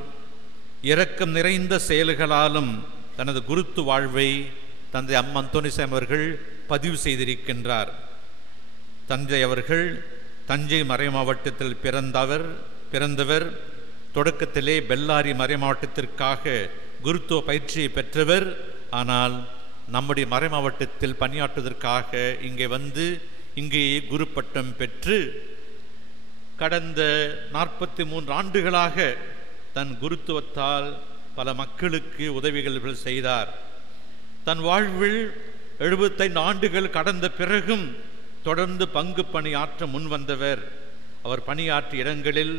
இரக்கம் நிறைந்த செயல்களாலும் தனது குருத்து வாழ்வை தந்தை எம் அந்தோனிசாமி அவர்கள் பதிவு செய்திருக்கின்றார். தந்தை அவர்கள் தஞ்சை மறை மாவட்டத்தில் பிறந்தவர். தொடக்கத்திலே பெல்லாரி மறை மாவட்டத்திற்காக குருத்துவ பயிற்சியை பெற்றவர். ஆனால் நம்முடைய மறை மாவட்டத்தில் பணியாற்றுவதற்காக இங்கே வந்து இங்கேயே குரு பட்டம் பெற்று கடந்த 43 ஆண்டுகளாக தன் குருத்துவத்தால் பல மக்களுக்கு உதவிகள் செய்தார். தன் வாழ்வில் 75 ஆண்டுகள் கடந்த பிறகும் தொடர்ந்து பங்கு பணியாற்ற முன்வந்தவர். அவர் பணியாற்றிய இடங்களில்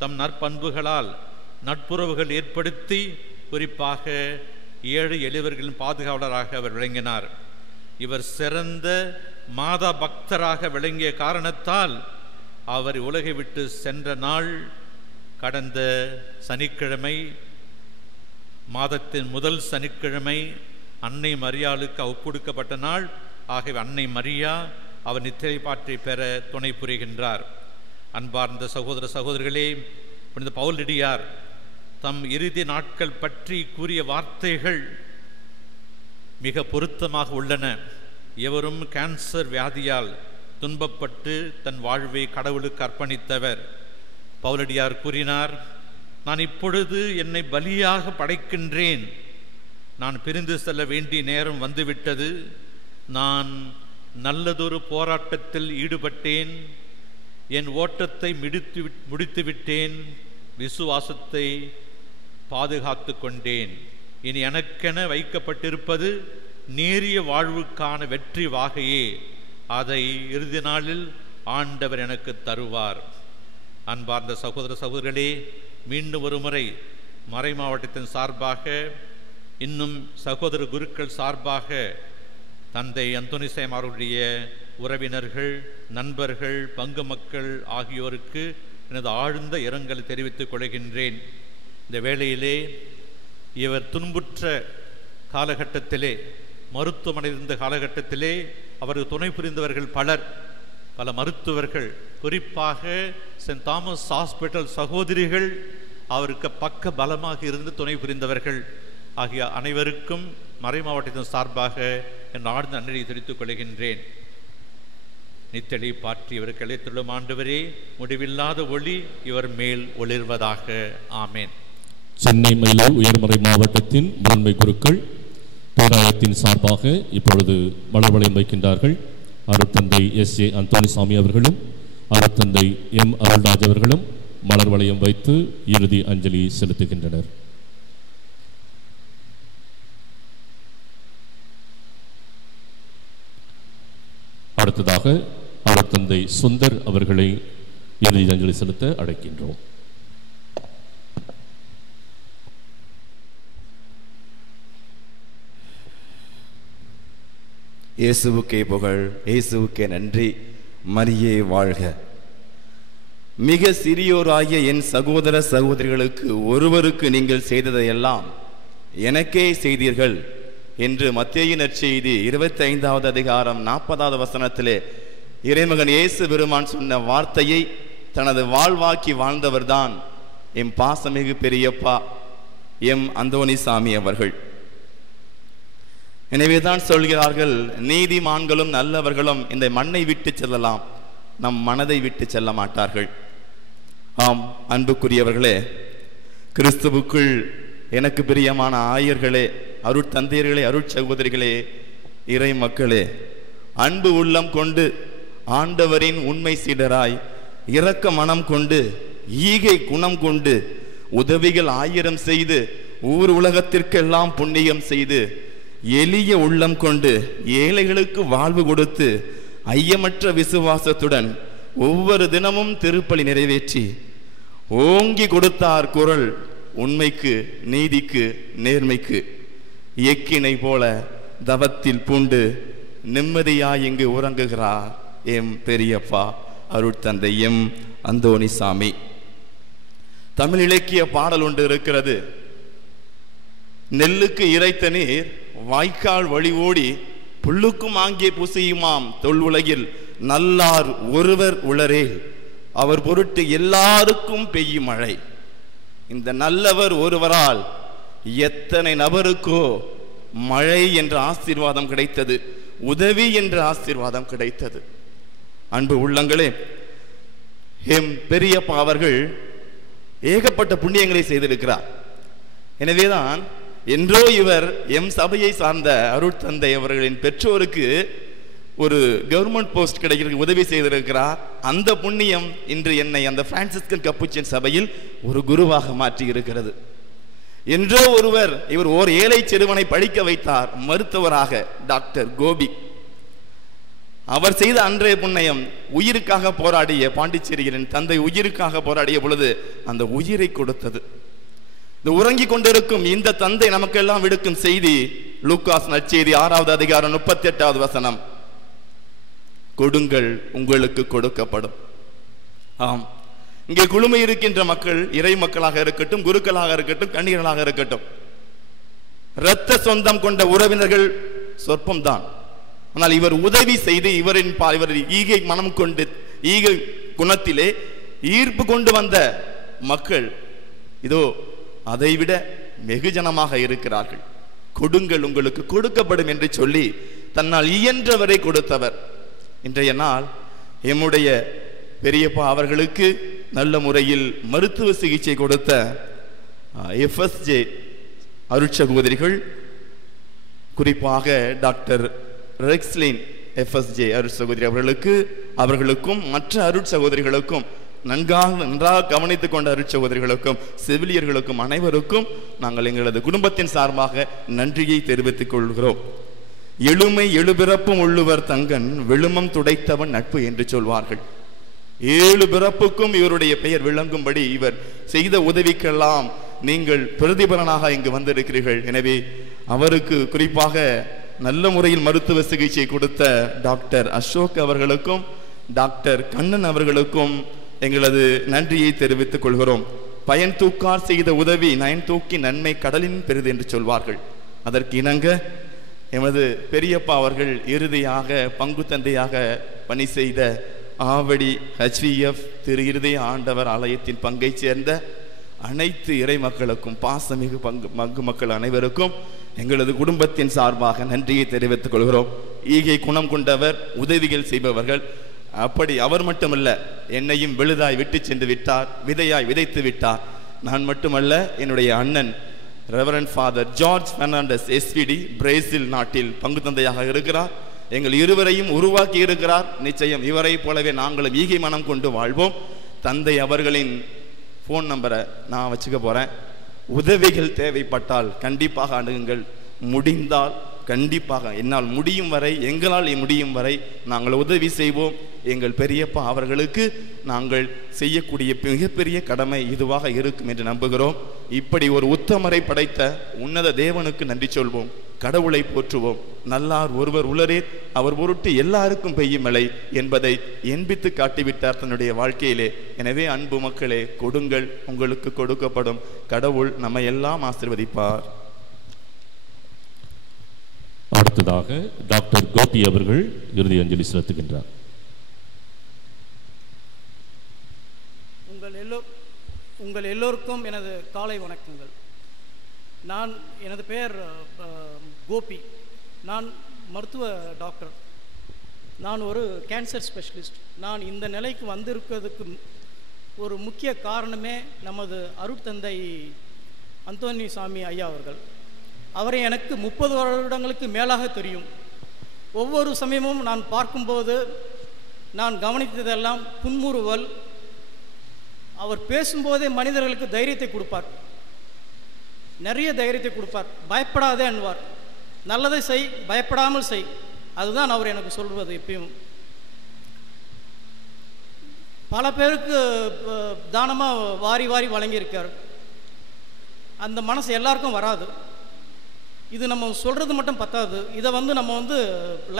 தம் நற்பண்புகளால் நட்புறவுகள் ஏற்படுத்தி குறிப்பாக ஏழை எளியவர்களின் பாதுகாவலராக அவர் விளங்கினார். இவர் சிறந்த மாதா பக்தராக விளங்கிய காரணத்தால் அவர் உலகை விட்டு சென்ற நாள் கடந்த சனிக்கிழமை, மாதத்தின் முதல் சனிக்கிழமை அன்னை மரியாளுக்கு ஒப்புடுக்கப்பட்ட நாள். ஆகவே அன்னை மரியா அவர் நித்திரை பாற்றி பெற துணை புரிகின்றார். அன்பார்ந்த சகோதர சகோதரிகளே, புனித பவுலடியார் தம் இறுதி நாட்கள் பற்றி கூறிய வார்த்தைகள் மிக பொருத்தமாக உள்ளன. எவரும் கேன்சர் வியாதியால் துன்பப்பட்டு தன் வாழ்வை கடவுளுக்கு அர்ப்பணித்தவர். பவுலடியார் கூறினார், நான் இப்பொழுது என்னை பலியாக படைக்கின்றேன். நான் பிரிந்து செல்ல வேண்டிய நேரம் வந்துவிட்டது. நான் நல்லதொரு போராட்டத்தில் ஈடுபட்டேன். என் ஓட்டத்தை முடித்துவிட்டேன். விசுவாசத்தை பாதுகாத்து கொண்டேன். இனி எனக்கென வைக்கப்பட்டிருப்பது நேரிய வாழ்வுக்கான வெற்றி வாகையே. அதை இறுதி நாளில் ஆண்டவர் எனக்கு தருவார். அன்பார்ந்த சகோதர சகோதரர்களே, மீண்டும் ஒரு முறை மறை மாவட்டத்தின் சார்பாக, இன்னும் சகோதர குருக்கள் சார்பாக தந்தை அந்தோனிசாமி அவருடைய உறவினர்கள், நண்பர்கள், பங்கு மக்கள் ஆகியோருக்கு எனது ஆழ்ந்த இரங்கலை தெரிவித்துக் கொள்கின்றேன். இந்த வேளையிலே இவர் துன்புற்ற காலகட்டத்திலே, மருத்துவமனை இருந்த காலகட்டத்திலே அவருக்கு துணை புரிந்தவர்கள் பல மருத்துவர்கள், குறிப்பாக சென்ட் தாமஸ் ஹாஸ்பிட்டல் சகோதரிகள் அவருக்கு பக்க பலமாக இருந்து துணை புரிந்தவர்கள் ஆகிய அனைவருக்கும் மறை மாவட்டத்தின் சார்பாக என் ஆழ்ந்த நன்றியை தெரிவித்துக் கொள்கின்றேன். நித்தளி பாற்றி இவருக்கு அழைத்துள்ளும் ஆண்டவரே, முடிவில்லாத ஒளி இவர் மேல் ஒளிர்வதாக. ஆமேன். சென்னை மயிலூர் உயர்மறை மாவட்டத்தின் முதன்மை குருக்கள் பேராயத்தின் சார்பாக இப்பொழுது மலர் வளையம் வைக்கின்றார்கள். அருட்தந்தை எஸ்.ஏ. அந்தோனிசாமி அவர்களும் அருட்தந்தை எம். அருள்ராஜ் அவர்களும் மலர் வளையம் வைத்து இறுதி அஞ்சலி செலுத்துகின்றனர். அடுத்ததாக அருட்தந்தை சுந்தர் அவர்களை இறுதி அஞ்சலி செலுத்த அழைக்கின்றோம். இயேசுவுக்கே புகழ், இயேசுவுக்கே நன்றி. மரியே வாழ்க. மிக சிறியோராகிய என் சகோதர சகோதரிகளுக்கு ஒருவருக்கு நீங்கள் செய்ததையெல்லாம் எனக்கே செய்தீர்கள் என்று மத்தேயு நற்செய்தி 25வது அதிகாரம் 40வது வசனத்திலே இறைமகன் இயேசு பெருமான் சொன்ன வார்த்தையை தனது வாழ்வாக்கி வாழ்ந்தவர்தான் எம் பாசமிகு பெரியப்பா எம் அந்தோணிசாமி அவர்கள். எனவேதான் சொல்கிறார்கள், நீதிமான்களும் நல்லவர்களும் இந்த மண்ணை விட்டு செல்லலாம், நம் மனதை விட்டு செல்ல மாட்டார்கள். ஆம் அன்புக்குரியவர்களே, கிறிஸ்துவுக்குள் எனக்கு பிரியமான ஆயர்களே, அருட்தந்தையர்களே, அருட்சகோதரிகளே, இறை மக்களே, அன்பு உள்ளம் கொண்டு ஆண்டவரின் உண்மை சீடராய் இரக்க மனம் கொண்டு ஈகை குணம் கொண்டு உதவிகள் 1000 செய்து ஊர் உலகத்திற்கெல்லாம் புண்ணியம் செய்து எளிய உள்ளம் கொண்டு ஏழைகளுக்கு வாழ்வு கொடுத்து ஐயமற்ற விசுவாசத்துடன் ஒவ்வொரு தினமும் திருப்பலி நிறைவேற்றி ஓங்கி கொடுத்தார் குரல் உண்மைக்கு, நீதிக்கு, நேர்மைக்கு. எக்கினை போல தவத்தில் பூண்டு நிம்மதியாய் இங்கு உறங்குகிறார் எம் பெரியப்பா அருட்தந்தை எம் அந்தோணிசாமி. தமிழ் இலக்கிய பாடல் ஒன்று இருக்கிறது. நெல்லுக்கு இறைத்த நீர் வாய்க்கால் வழி ஓடி புல்லுக்கும் ஆங்கே புசியுமாம் தொல்வுலகில் நல்லார் ஒருவர் உளரே அவர் பொருட்டு எல்லாருக்கும் பெய்யும் மழை. இந்த நல்லவர் ஒருவரால் எத்தனை நபருக்கோ மழை என்ற ஆசீர்வாதம் கிடைத்தது, உதவி என்ற ஆசீர்வாதம் கிடைத்தது. அன்பு உள்ளங்களே, எம் பெரியப்பா அவர்கள் ஏகப்பட்ட புண்ணியங்களை செய்திருக்கிறார். எனவேதான் என்றோ இவர் எம் சபையை சார்ந்த அருட்தந்தை அவர்களின் பெற்றோருக்கு ஒரு கவர்மெண்ட் போஸ்ட் கிடைக்கிறதுக்கு உதவி செய்திருக்கிறார். அந்த புண்ணியம் இன்று என்னை அந்த பிரான்சிஸ்கன் கப்புச்சின் சபையில் ஒரு குருவாக மாற்றி இருக்கிறது. என்றோ ஒருவர் இவர் ஓர் ஏழை சிறுவனை படிக்க வைத்தார், மருத்துவராக, டாக்டர் கோபி. அவர் செய்த அன்றைய புண்ணியம் உயிருக்காக போராடிய பாண்டிச்சேரியின் தந்தை உயிருக்காக போராடிய பொழுது அந்த உயிரை கொடுத்தது. இந்த உறங்கிக் கொண்டிருக்கும் இந்த தந்தை நமக்கெல்லாம் விடுக்கும் செய்தி லூக்காஸ் நற்செய்தி 6வது அதிகாரம் 38வது வசனம், கொடுங்கள் உங்களுக்கு கொடுக்கப்படும். ஆம், இங்கே குழுமை இருக்கின்ற மக்கள் இறை மக்களாக இருக்கட்டும், குருக்களாக இருக்கட்டும், கன்னியர்களாக இருக்கட்டும், இரத்த சொந்தம் கொண்ட உறவினர்கள் சொற்பம்தான். ஆனால் இவர் உதவி செய்து இவர் ஈகை மனம் கொண்டு ஈகை குணத்திலே ஈர்ப்பு கொண்டு வந்த மக்கள் இதோ அதைவிட வெகுஜனமாக இருக்கிறார்கள். கொடுங்கள் உங்களுக்கு கொடுக்கப்படும் என்று சொல்லி தன்னால் இயன்றவரை கொடுத்தவர். இன்றைய நாள் எம்முடைய பெரியப்பா அவர்களுக்கு நல்ல முறையில் மருத்துவ சிகிச்சை கொடுத்த FSJ அருட்சகோதரிகள், குறிப்பாக டாக்டர் ரெக்ஸ்லின் FSJ அருட்சகோதரி அவர்களுக்கும் மற்ற அருட்சகோதரிகளுக்கும் நன்றாக கவனித்துக் கொண்ட அருட்சகோதரிகளுக்கும் செவிலியர்களுக்கும் அனைவருக்கும் நாங்கள் எங்களது குடும்பத்தின் சார்பாக நன்றியை தெரிவித்துக் கொள்கிறோம். எழுமை எழுபிறப்பும் உள்ளுவர் தங்கன் விழுமம் துடைத்தவன் நட்பு என்று சொல்வார்கள். 7 பிறப்புக்கும் இவருடைய பெயர் விளங்கும்படி இவர் செய்த உதவிக்கெல்லாம் நீங்கள் பிரதிபலனாக இங்கு வந்திருக்கிறீர்கள். எனவே அவருக்கு குறிப்பாக நல்ல முறையில் மருத்துவ சிகிச்சை கொடுத்த டாக்டர் அசோக் அவர்களுக்கும் டாக்டர் கண்ணன் அவர்களுக்கும் எங்களது நன்றியை தெரிவித்துக் கொள்கிறோம். பயன் தூக்கார் செய்த உதவி நயன் தூக்கி நன்மை கடலின் பெரிது என்று சொல்வார்கள். அதற்கு இணங்க எமது பெரியப்பா அவர்கள் இறுதியாக பங்கு தந்தையாக பணி செய்த ஆவடி HVF திரு இருதய ஆண்டவர் ஆலயத்தின் பங்கை சேர்ந்த அனைத்து இறை மக்களுக்கும் பாசமிகு பங்கு மக்கள் அனைவருக்கும் எங்களது குடும்பத்தின் சார்பாக நன்றியை தெரிவித்துக் கொள்கிறோம். ஈகை குணம் கொண்டவர், உதவிகள் செய்பவர்கள். அப்படி அவர் மட்டுமல்ல, என்னையும் விழுதாய் விட்டு சென்று விட்டார், விதையாய் விதைத்து விட்டார். நான் மட்டுமல்ல, என்னுடைய அண்ணன் reverend father George Fernandes SVD Brazil நாட்டில் பங்கு தந்தையாக இருக்கிறார். எங்கள் இருவரையும் உருவாக்கி இருக்கிறார். நிச்சயம் இவரை போலவே நாங்களும் ஈகை மனம் கொண்டு வாழ்வோம். தந்தை அவர்களின் ஃபோன் நம்பரை நான் வச்சுக்க போகிறேன். உதவிகள் தேவைப்பட்டால் கண்டிப்பாக அணுகுங்கள். முடிந்தால் கண்டிப்பாக என்னால் முடியும் வரை, எங்களால் முடியும் வரை நாங்கள் உதவி செய்வோம். எங்கள் பெரியப்பா அவர்களுக்கு நாங்கள் செய்யக்கூடிய மிகப்பெரிய கடமை இதுவாக இருக்கும் என்று நம்புகிறோம். இப்படி ஒரு உத்தமரை படைத்த உன்னத தேவனுக்கு நன்றி சொல்வோம். கடவுளை போற்றுவோம். நல்லார் ஒருவர் உளரே, அவர் பொருட்டு எல்லாருக்கும் பெய்யும் மழை என்பதை என்பித்து காட்டிவிட்டார் தன்னுடைய வாழ்க்கையிலே. எனவே அன்பு மக்களே, கொடுங்கள், உங்களுக்கு கொடுக்கப்படும். கடவுள் நம்மை எல்லாம் ஆசீர்வதிப்பார். அடுத்ததாக டாக்டர் கோபி அவர்கள் இறுதி அஞ்சலி செலுத்துகின்றார். உங்கள் எல்லோருக்கும் எனது காலை வணக்கங்கள். எனது பெயர் கோபி. நான் மருத்துவ டாக்டர். நான் ஒரு கேன்சர் ஸ்பெஷலிஸ்ட். நான் இந்த நிலைக்கு வந்திருக்கிறதுக்கு ஒரு முக்கிய காரணமே நமது அருட்தந்தை அந்தோணிசாமி ஐயா அவர்கள். அவரை எனக்கு 30 வருடங்களுக்கு மேலாக தெரியும். ஒவ்வொரு சமயமும் நான் பார்க்கும்போது நான் கவனித்ததெல்லாம் புன்முறுவல். அவர் பேசும்போதே மனிதர்களுக்கு தைரியத்தை கொடுப்பார், நிறைய தைரியத்தை கொடுப்பார். பயப்படாதே என்பார், நல்லதை செய், பயப்படாமல் செய். அதுதான் அவர் எனக்கு சொல்வது. எப்பயும் பல பேருக்கு தானமாக வாரி வாரி வழங்கியிருக்கார். அந்த மனசு எல்லாருக்கும் வராது. இது நம்ம சொல்கிறது மட்டும் பத்தாது. இதை நம்ம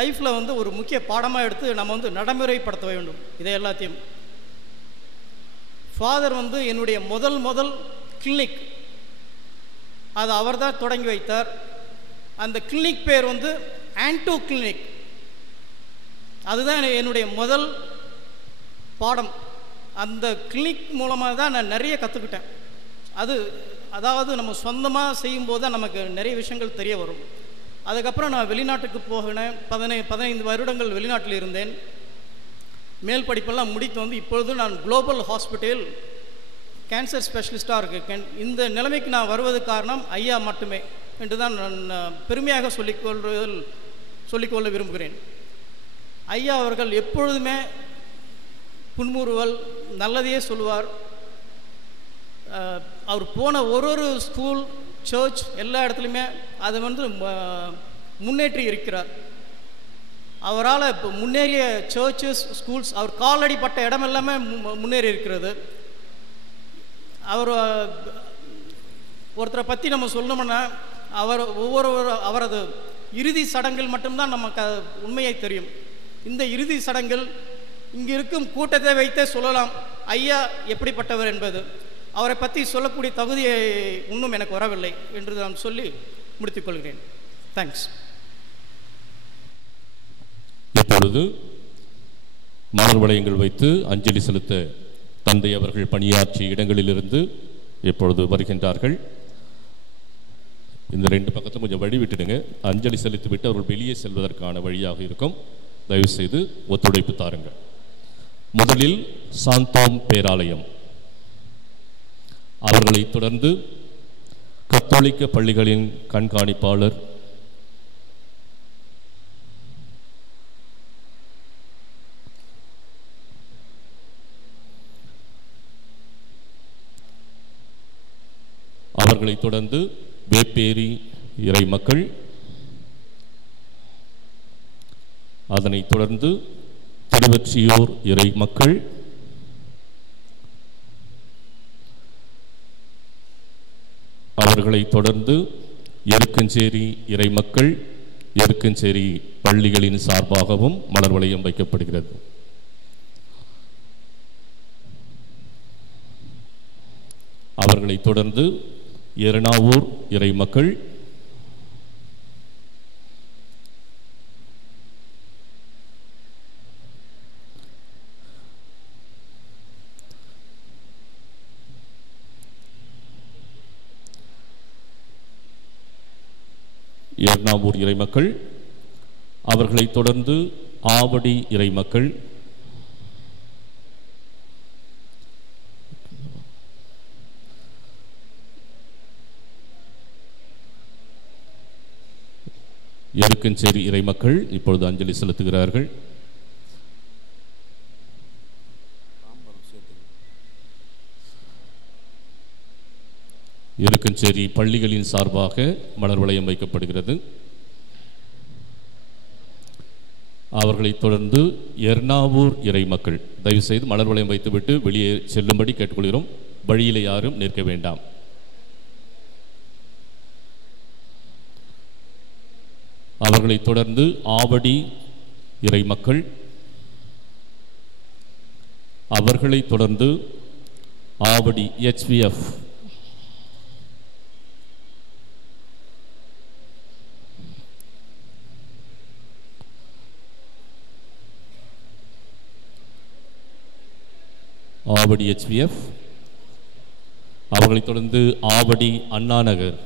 லைஃப்பில் ஒரு முக்கிய பாடமாக எடுத்து நம்ம நடைமுறைப்படுத்த வேண்டும். இதை எல்லாத்தையும் ஃபாதர் என்னுடைய முதல் கிளினிக் அது அவர் தான் தொடங்கி வைத்தார். அந்த கிளினிக் பேர் ஆண்டோ கிளினிக். அதுதான் என்னுடைய முதல் பாடம். அந்த கிளினிக் மூலமாக தான் நான் நிறைய கற்றுக்கிட்டேன். அதாவது நம்ம சொந்தமாக செய்யும்போது தான் நமக்கு நிறைய விஷயங்கள் தெரிய வரும். அதுக்கப்புறம் நான் வெளிநாட்டுக்கு போகினேன். 15 வருடங்கள் வெளிநாட்டில் இருந்தேன். மேல் படிப்பெல்லாம் முடித்து இப்பொழுது நான் குளோபல் ஹாஸ்பிட்டல் கேன்சர் ஸ்பெஷலிஸ்டாக இருக்கேன். இந்த நிலைமைக்கு நான் வருவது காரணம் ஐயா மட்டுமே என்று தான் நான் பெருமையாக சொல்லிக்கொள்ள விரும்புகிறேன். ஐயா அவர்கள் எப்பொழுதுமே புன்முறுவல், நல்லதையே சொல்லுவார். அவர் போன ஒரு ஸ்கூல், சர்ச் எல்லா இடத்துலையுமே அதை முன்னேற்றி இருக்கிறார். அவரால் இப்போ முன்னேறிய சர்ச்சஸ், ஸ்கூல்ஸ், அவர் காலடிப்பட்ட இடம் எல்லாமே முன்னேறி இருக்கிறது. அவர் ஒருத்தரை பற்றி நம்ம சொல்லணும்னா அவரது இறுதி சடங்கில் மட்டும்தான் நமக்கு உண்மையை தெரியும். இந்த இறுதி சடங்கில் இங்கே இருக்கும் கூட்டத்தை வைத்தே சொல்லலாம் ஐயா எப்படிப்பட்டவர் என்பது. அவரை பற்றி சொல்லக்கூடிய தகுதியை இன்னும் எனக்கு வரவில்லை என்று நான் சொல்லி முடித்துக்கொள்கிறேன். தேங்க்ஸ். இப்பொழுது மலர் வளையங்கள் வைத்து அஞ்சலி செலுத்த தந்தை அவர்கள் பணியாற்றிய இடங்களிலிருந்து இப்பொழுது வருகின்றார்கள். இந்த 2 பக்கத்தும் கொஞ்சம் வழி விட்டுடுங்க. அஞ்சலி செலுத்தி விட்டு அவர்கள் வெளியே செல்வதற்கான வழியாக இருக்கும். தயவு செய்து ஒத்துழைப்பு தாருங்கள். முதலில் சாந்தோம் பேராலயம், அவர்களை தொடர்ந்து கத்தோலிக்க பள்ளிகளின் கண்காணிப்பாளர் அவர்களைத் தொடர்ந்து வேப்பேரி இறை மக்கள், அதனைத் தொடர்ந்து திருவொற்றியூர் இறை மக்கள், அவர்களைத் தொடர்ந்து எருக்கஞ்சேரி இறை மக்கள், எருக்கஞ்சேரி பள்ளிகளின் சார்பாகவும் மலர் வளையம் வைக்கப்படுகிறது. அவர்களைத் தொடர்ந்து எரணாவூர் இறை மக்கள், எர்ணாவூர் இறை மக்கள், அவர்களைத் தொடர்ந்து ஆவடி இறை மக்கள், எருக்கஞ்சேரி இறை மக்கள் இப்பொழுது அஞ்சலி செலுத்துகிறார்கள். எருக்கஞ்சேரி பள்ளிகளின் சார்பாக மலர் வளையம் வைக்கப்படுகிறது. அவர்களைத் தொடர்ந்து எர்ணாவூர் இறை மக்கள் தயவுசெய்து மலர் வளையம் வைத்துவிட்டு வெளியே செல்லும்படி கேட்டுக்கொள்கிறோம். வழியிலே யாரும் நிற்க வேண்டாம். அவர்களைத் தொடர்ந்து ஆவடி இறை மக்கள், அவர்களைத் தொடர்ந்து ஆவடி HVF, ஆவடி HVF, அவர்களைத் தொடர்ந்து ஆவடி அண்ணா நகர்,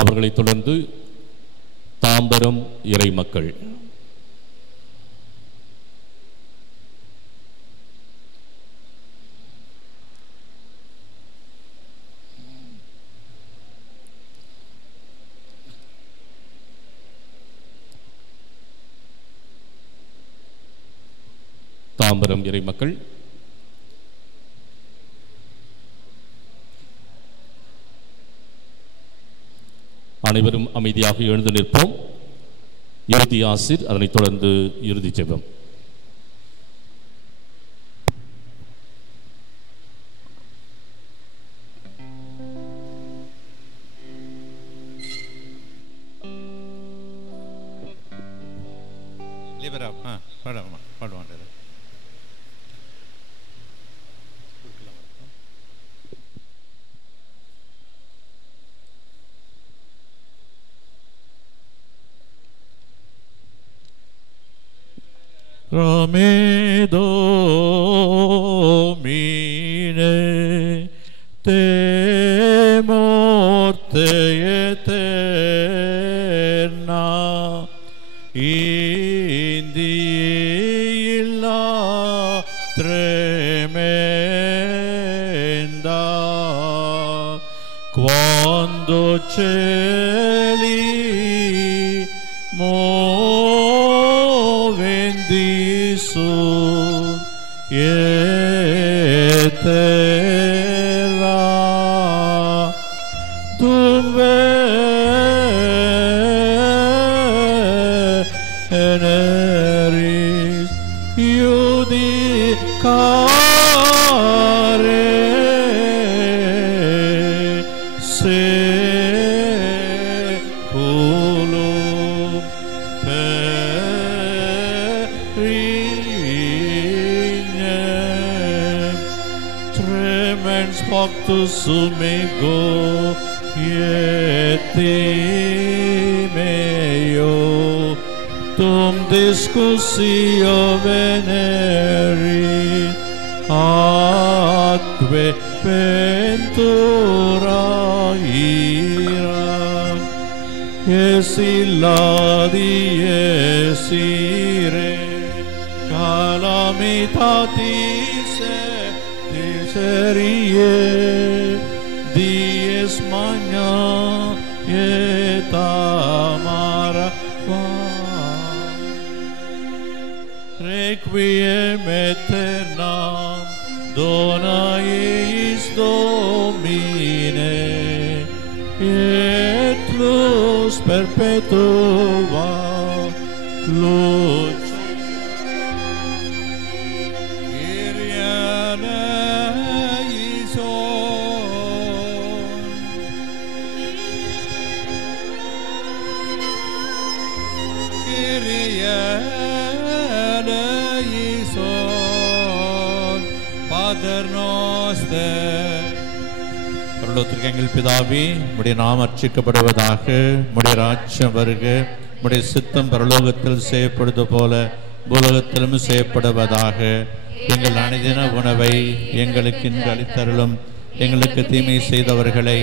அவர்களைத் தொடர்ந்து தாம்பரம் இறை மக்கள், தாம்பரம் இறை மக்கள், அனைவரும் அமைதியாக எழுந்து நிற்போம். இறுதி ஆசிர், அதனைத் தொடர்ந்து இறுதி ஜெபம். Rome Domine, te morte eterna, indi illa tremenda, quando cieli terra veneris iudicare seculum tremens factus sumego pieti meo tum discussio veneri atque ventura ira esilla diesire calamitatis serie dies magna et amara requiem aeternam dona eis Domine et lux perpetua lux பரலோகத்திற்கு எங்கள் பிதாவே, உம்முடைய நாமம் அர்ச்சிக்கப்படுவதாக, உம்முடைய ராஜ்யம் வருக, உம்முடைய சித்தம் பரலோகத்தில் செய்யப்படுவது போல பூலோகத்திலும் செய்யப்படுவதாக. எங்கள் அனுதின உணவை எங்களுக்கு இன்று அளித்தருளும். எங்களுக்கு தீமை செய்தவர்களை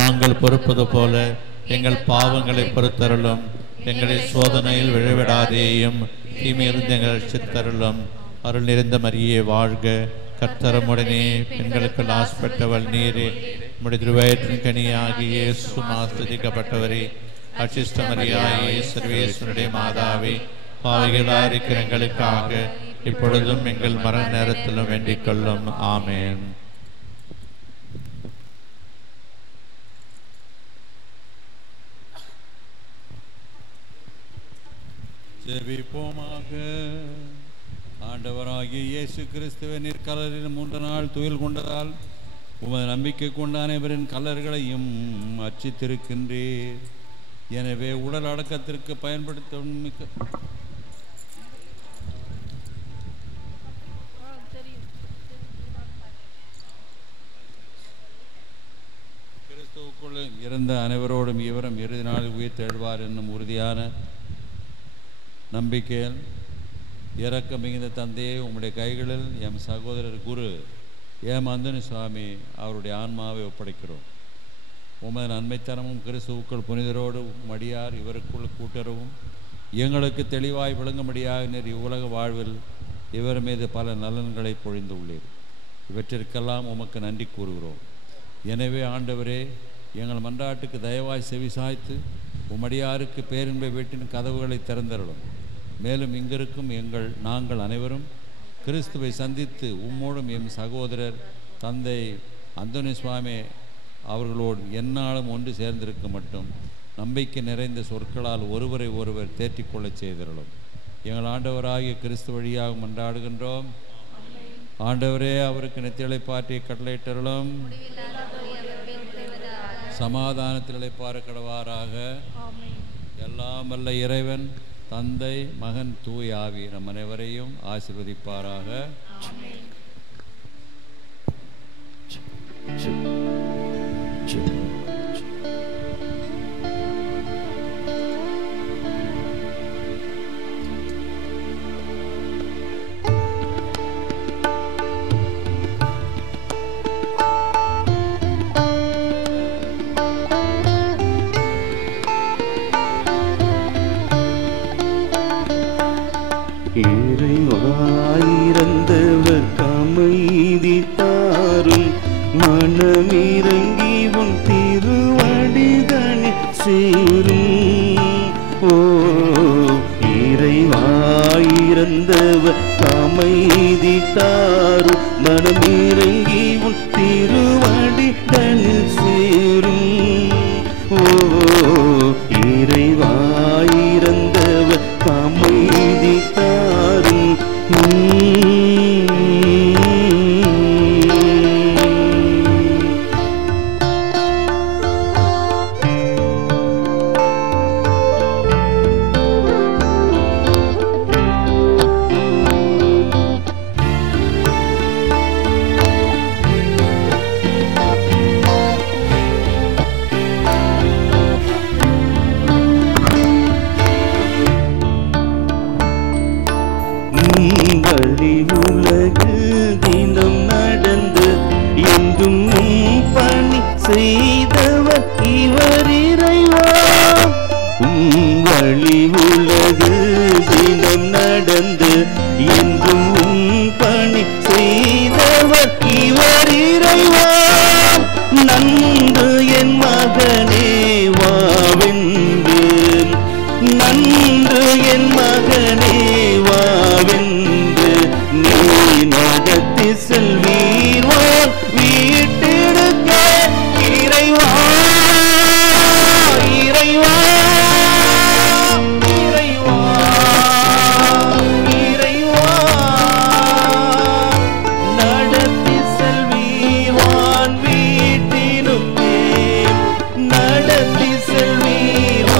நாங்கள் பொறுப்பது போல எங்கள் பாவங்களை பொறுத்தருளும். எங்களை சோதனையில் விழவிடாதேயும், தீமையிலிருந்து எங்கள் ரட்சித்தருளும். அருள் நிறைந்த மரியே வாழ்க, கர்த்தரமுடனே பெண்களுக்கு ஆசைப்பட்டவள் நீரே, உம்முடைய திருவயிற்றின் கனியாகிய இயேசு ஆசீர்வதிக்கப்பட்டவரே. அச்சிஷ்ட மரியாயே, சர்வேஸ்வருடைய மாதாவே, பாவிகளாக இருக்கிற எங்களுக்காக இப்பொழுதும் எங்கள் மரண நேரத்திலும் வேண்டிக் கொள்ளும். ஆமென். ஜெபிப்போமாக. ஆண்டவராகிய இயேசு கிறிஸ்துவின் நிற்கலரில் 3 நாள் துயில் கொண்டதால் உமது நம்பிக்கை கொண்ட அனைவரின் கல்லர்களையும் அர்ச்சித்திருக்கின்றீர். எனவே உடல் அடக்கத்திற்கு பயன்படுத்தும் கிறிஸ்துவுக்குள் இறந்த அனைவரோடும் இவரும் இறுதி நாளில் உயிர் தெழுவார் என்னும் உறுதியான நம்பிக்கையில் இறக்க மிகுந்த தந்தையே, உம்முடைய கைகளில் எம் சகோதரர் குரு எம் அந்தோணி சுவாமி அவருடைய ஆன்மாவை ஒப்படைக்கிறோம். உமது நன்மைத்தனமும் கிறிஸ்துவுக்குள் புனிதரோடு மடியார் இவருக்குள் கூட்டுறவும் எங்களுக்கு தெளிவாய் விளங்கும்படியாக நீர் இவ்வுலக வாழ்வில் இவர் மீது பல நலன்களை பொழிந்துள்ளீர். இவற்றிற்கெல்லாம் உமக்கு நன்றி கூறுகிறோம். எனவே ஆண்டவரே, எங்கள் மன்றாட்டுக்கு தயவாய் செவிசாய்த்து உமடியாருக்கு பேரின்ப வீட்டின் கதவுகளை திறந்தருளும். மேலும் இங்கிருக்கும் நாங்கள் அனைவரும் கிறிஸ்துவை சந்தித்து உம்மோடும் எம் சகோதரர் தந்தை அந்தோணி சுவாமி அவர்களோடு எந்நாளும் ஒன்று சேர்ந்திருக்க மட்டும் நம்பிக்கை நிறைந்த சொற்களால் ஒருவரை ஒருவர் தேற்றிக்கொள்ளச் செய்திருளும். எங்கள் ஆண்டவராகிய கிறிஸ்து வழியாக மன்றாடுகின்றோம். ஆண்டவரே, அவருக்கு நித்தியலை பாற்றிய கட்டளையிட்டருளும். சமாதானத்தில் இளைப்பாற கடவாராக. எல்லாம் வல்ல இறைவன் தந்தை, மகன், தூய் ஆவி நம் அனைவரையும் ஆசீர்வதிப்பாராக. இறைவாயிரந்தவர் அமைதி தாரும், மனமிறங்கி உன் திருவடிதனை சேரும். ஓ இறைவாயிரந்தவர் அமைதி தாரும், மனமிறங்கி உன் திருவடிதனை சேரும். ஓ இறைவாயிரந்தவர் அமைதி தாரும். வழி உலகு தினம் நடந்து என்றும் பணி செய்தவர் இவர் இறைவா. வழி உலகு தினம் நடந்து என்றும் பணி செய்தவர் இவர் இறைவா. நன்று என் மகனே வாவென்று, நன்று என் மகனே வாவென்று நீ நடத்தி செல்வீர் வீட்டிடுக்க. இறைவா இறைவா இறைவா இறைவா நடத்தி செல்வீர் வீட்டினுக்கே, நடத்தி செல்வீர்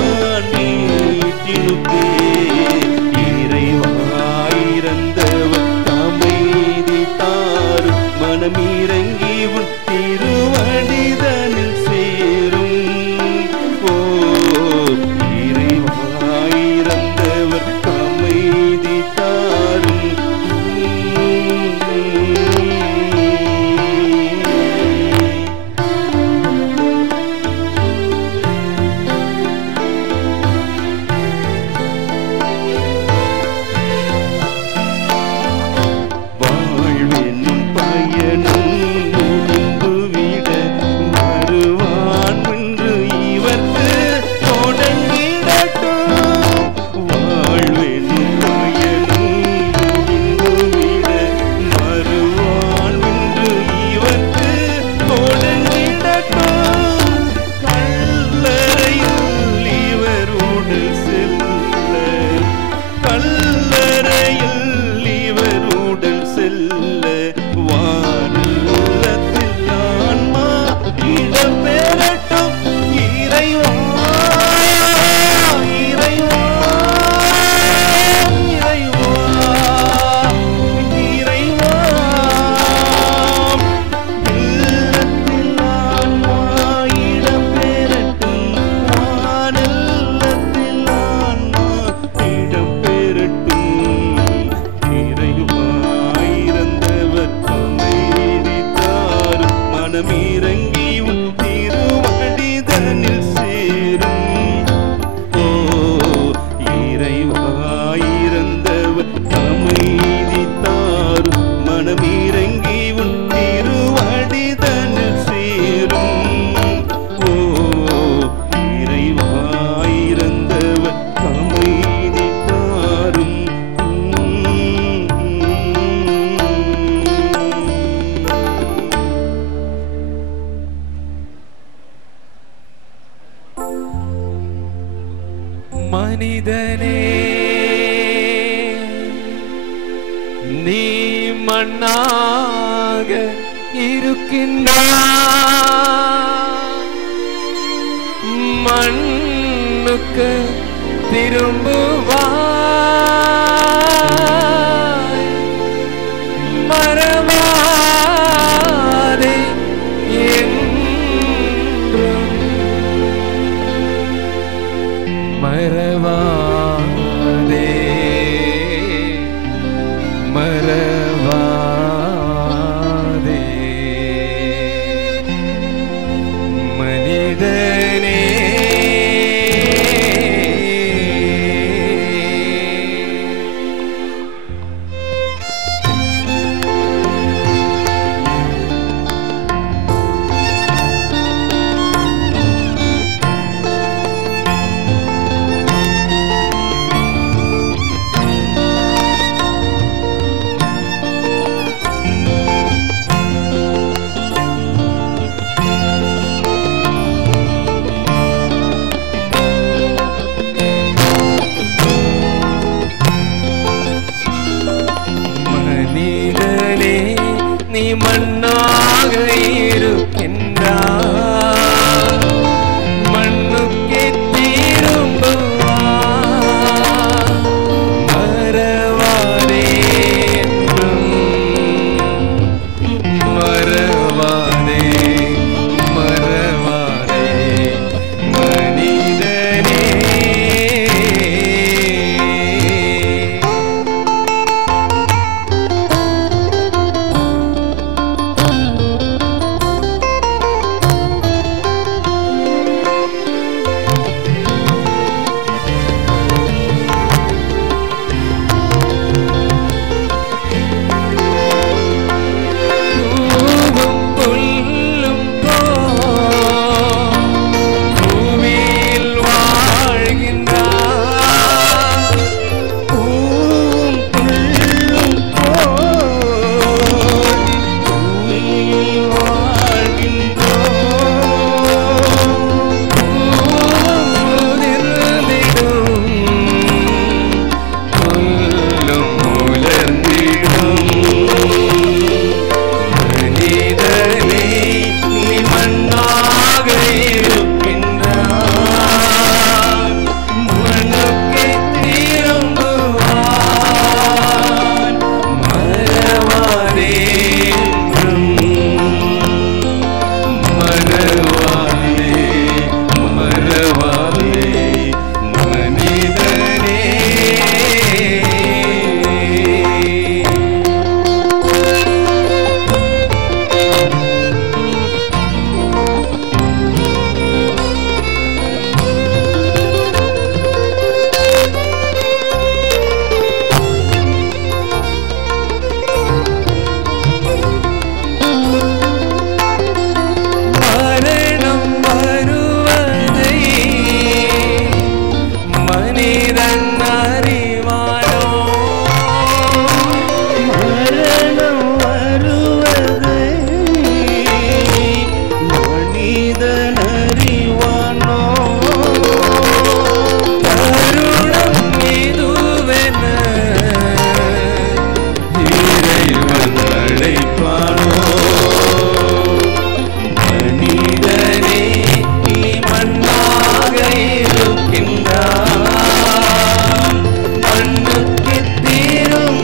வீட்டினுக்கே. இறைவாயிரந்தவர் அமைதி தாரும், மனமிறங்கி உன் திருவடிதனில் சேரும். ஓ இறைவாயிரந்தவர் அமைதி தாரும். வாழ்வென்னும் பயணம் முடிந்துவிட வருவான் என்று இவர்க்கு தொடங்கிடட்டும். வாழ்வென்னும் பயணம் முடிந்துவிட வருவான் என்று இவர்க்கு தொடங்கிடட்டும். கல்லறையில் இவரோடு செல்ல, கல்லறையில் இவர் மனிதனே நீ மண்ணாக இருக்கின்றாய், மண்ணுக்கு திரும்புவாய், மறவாதே என்றும் மறவாதே மறவாதே மனிதனே மனிதனே நீ மண்ணாக இருக்கின்றாய், மண்ணுக்கே திரும்புவாய், மறவாதே என்றும் மறவாதே மறவாதே மனிதனே. பூவும் புல்லும் போல் பூமியில் வாழ்கின்றாய், பூவும் புல்லும் போல் பூமியில் வாழ்கின்றோம், பூவும் உதிர்ந்திடும் புல்லும் உலர்ந்திடும். மனிதனே நீ மண்ணாக இருக்கின்றாய், மண்ணுக்கே திரும்புவாய், மறவாதே என்றும் மறவாதே மறவாதே மனிதனே. மரணம் வருவதை மனிதன் அறிவானோ, மரணம் வருவதை மனிதன் அறிவானோ, தருணம் இதுவென இறைவன் அழைப்பானோ. மனிதனே நீ மண்ணாக இருக்கின்றாய், மண்ணுக்கு திரும்புவாய்,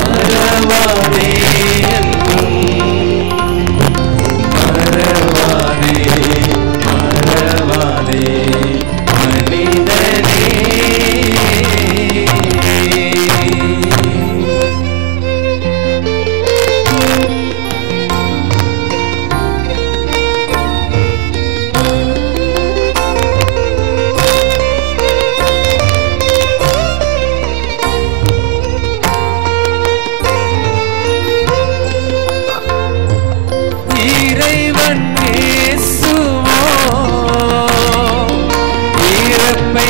மறவாதே என்றும் மறவாதே மறவாதே மனிதனே. இறைவன் இயேசுவோ இறப்பை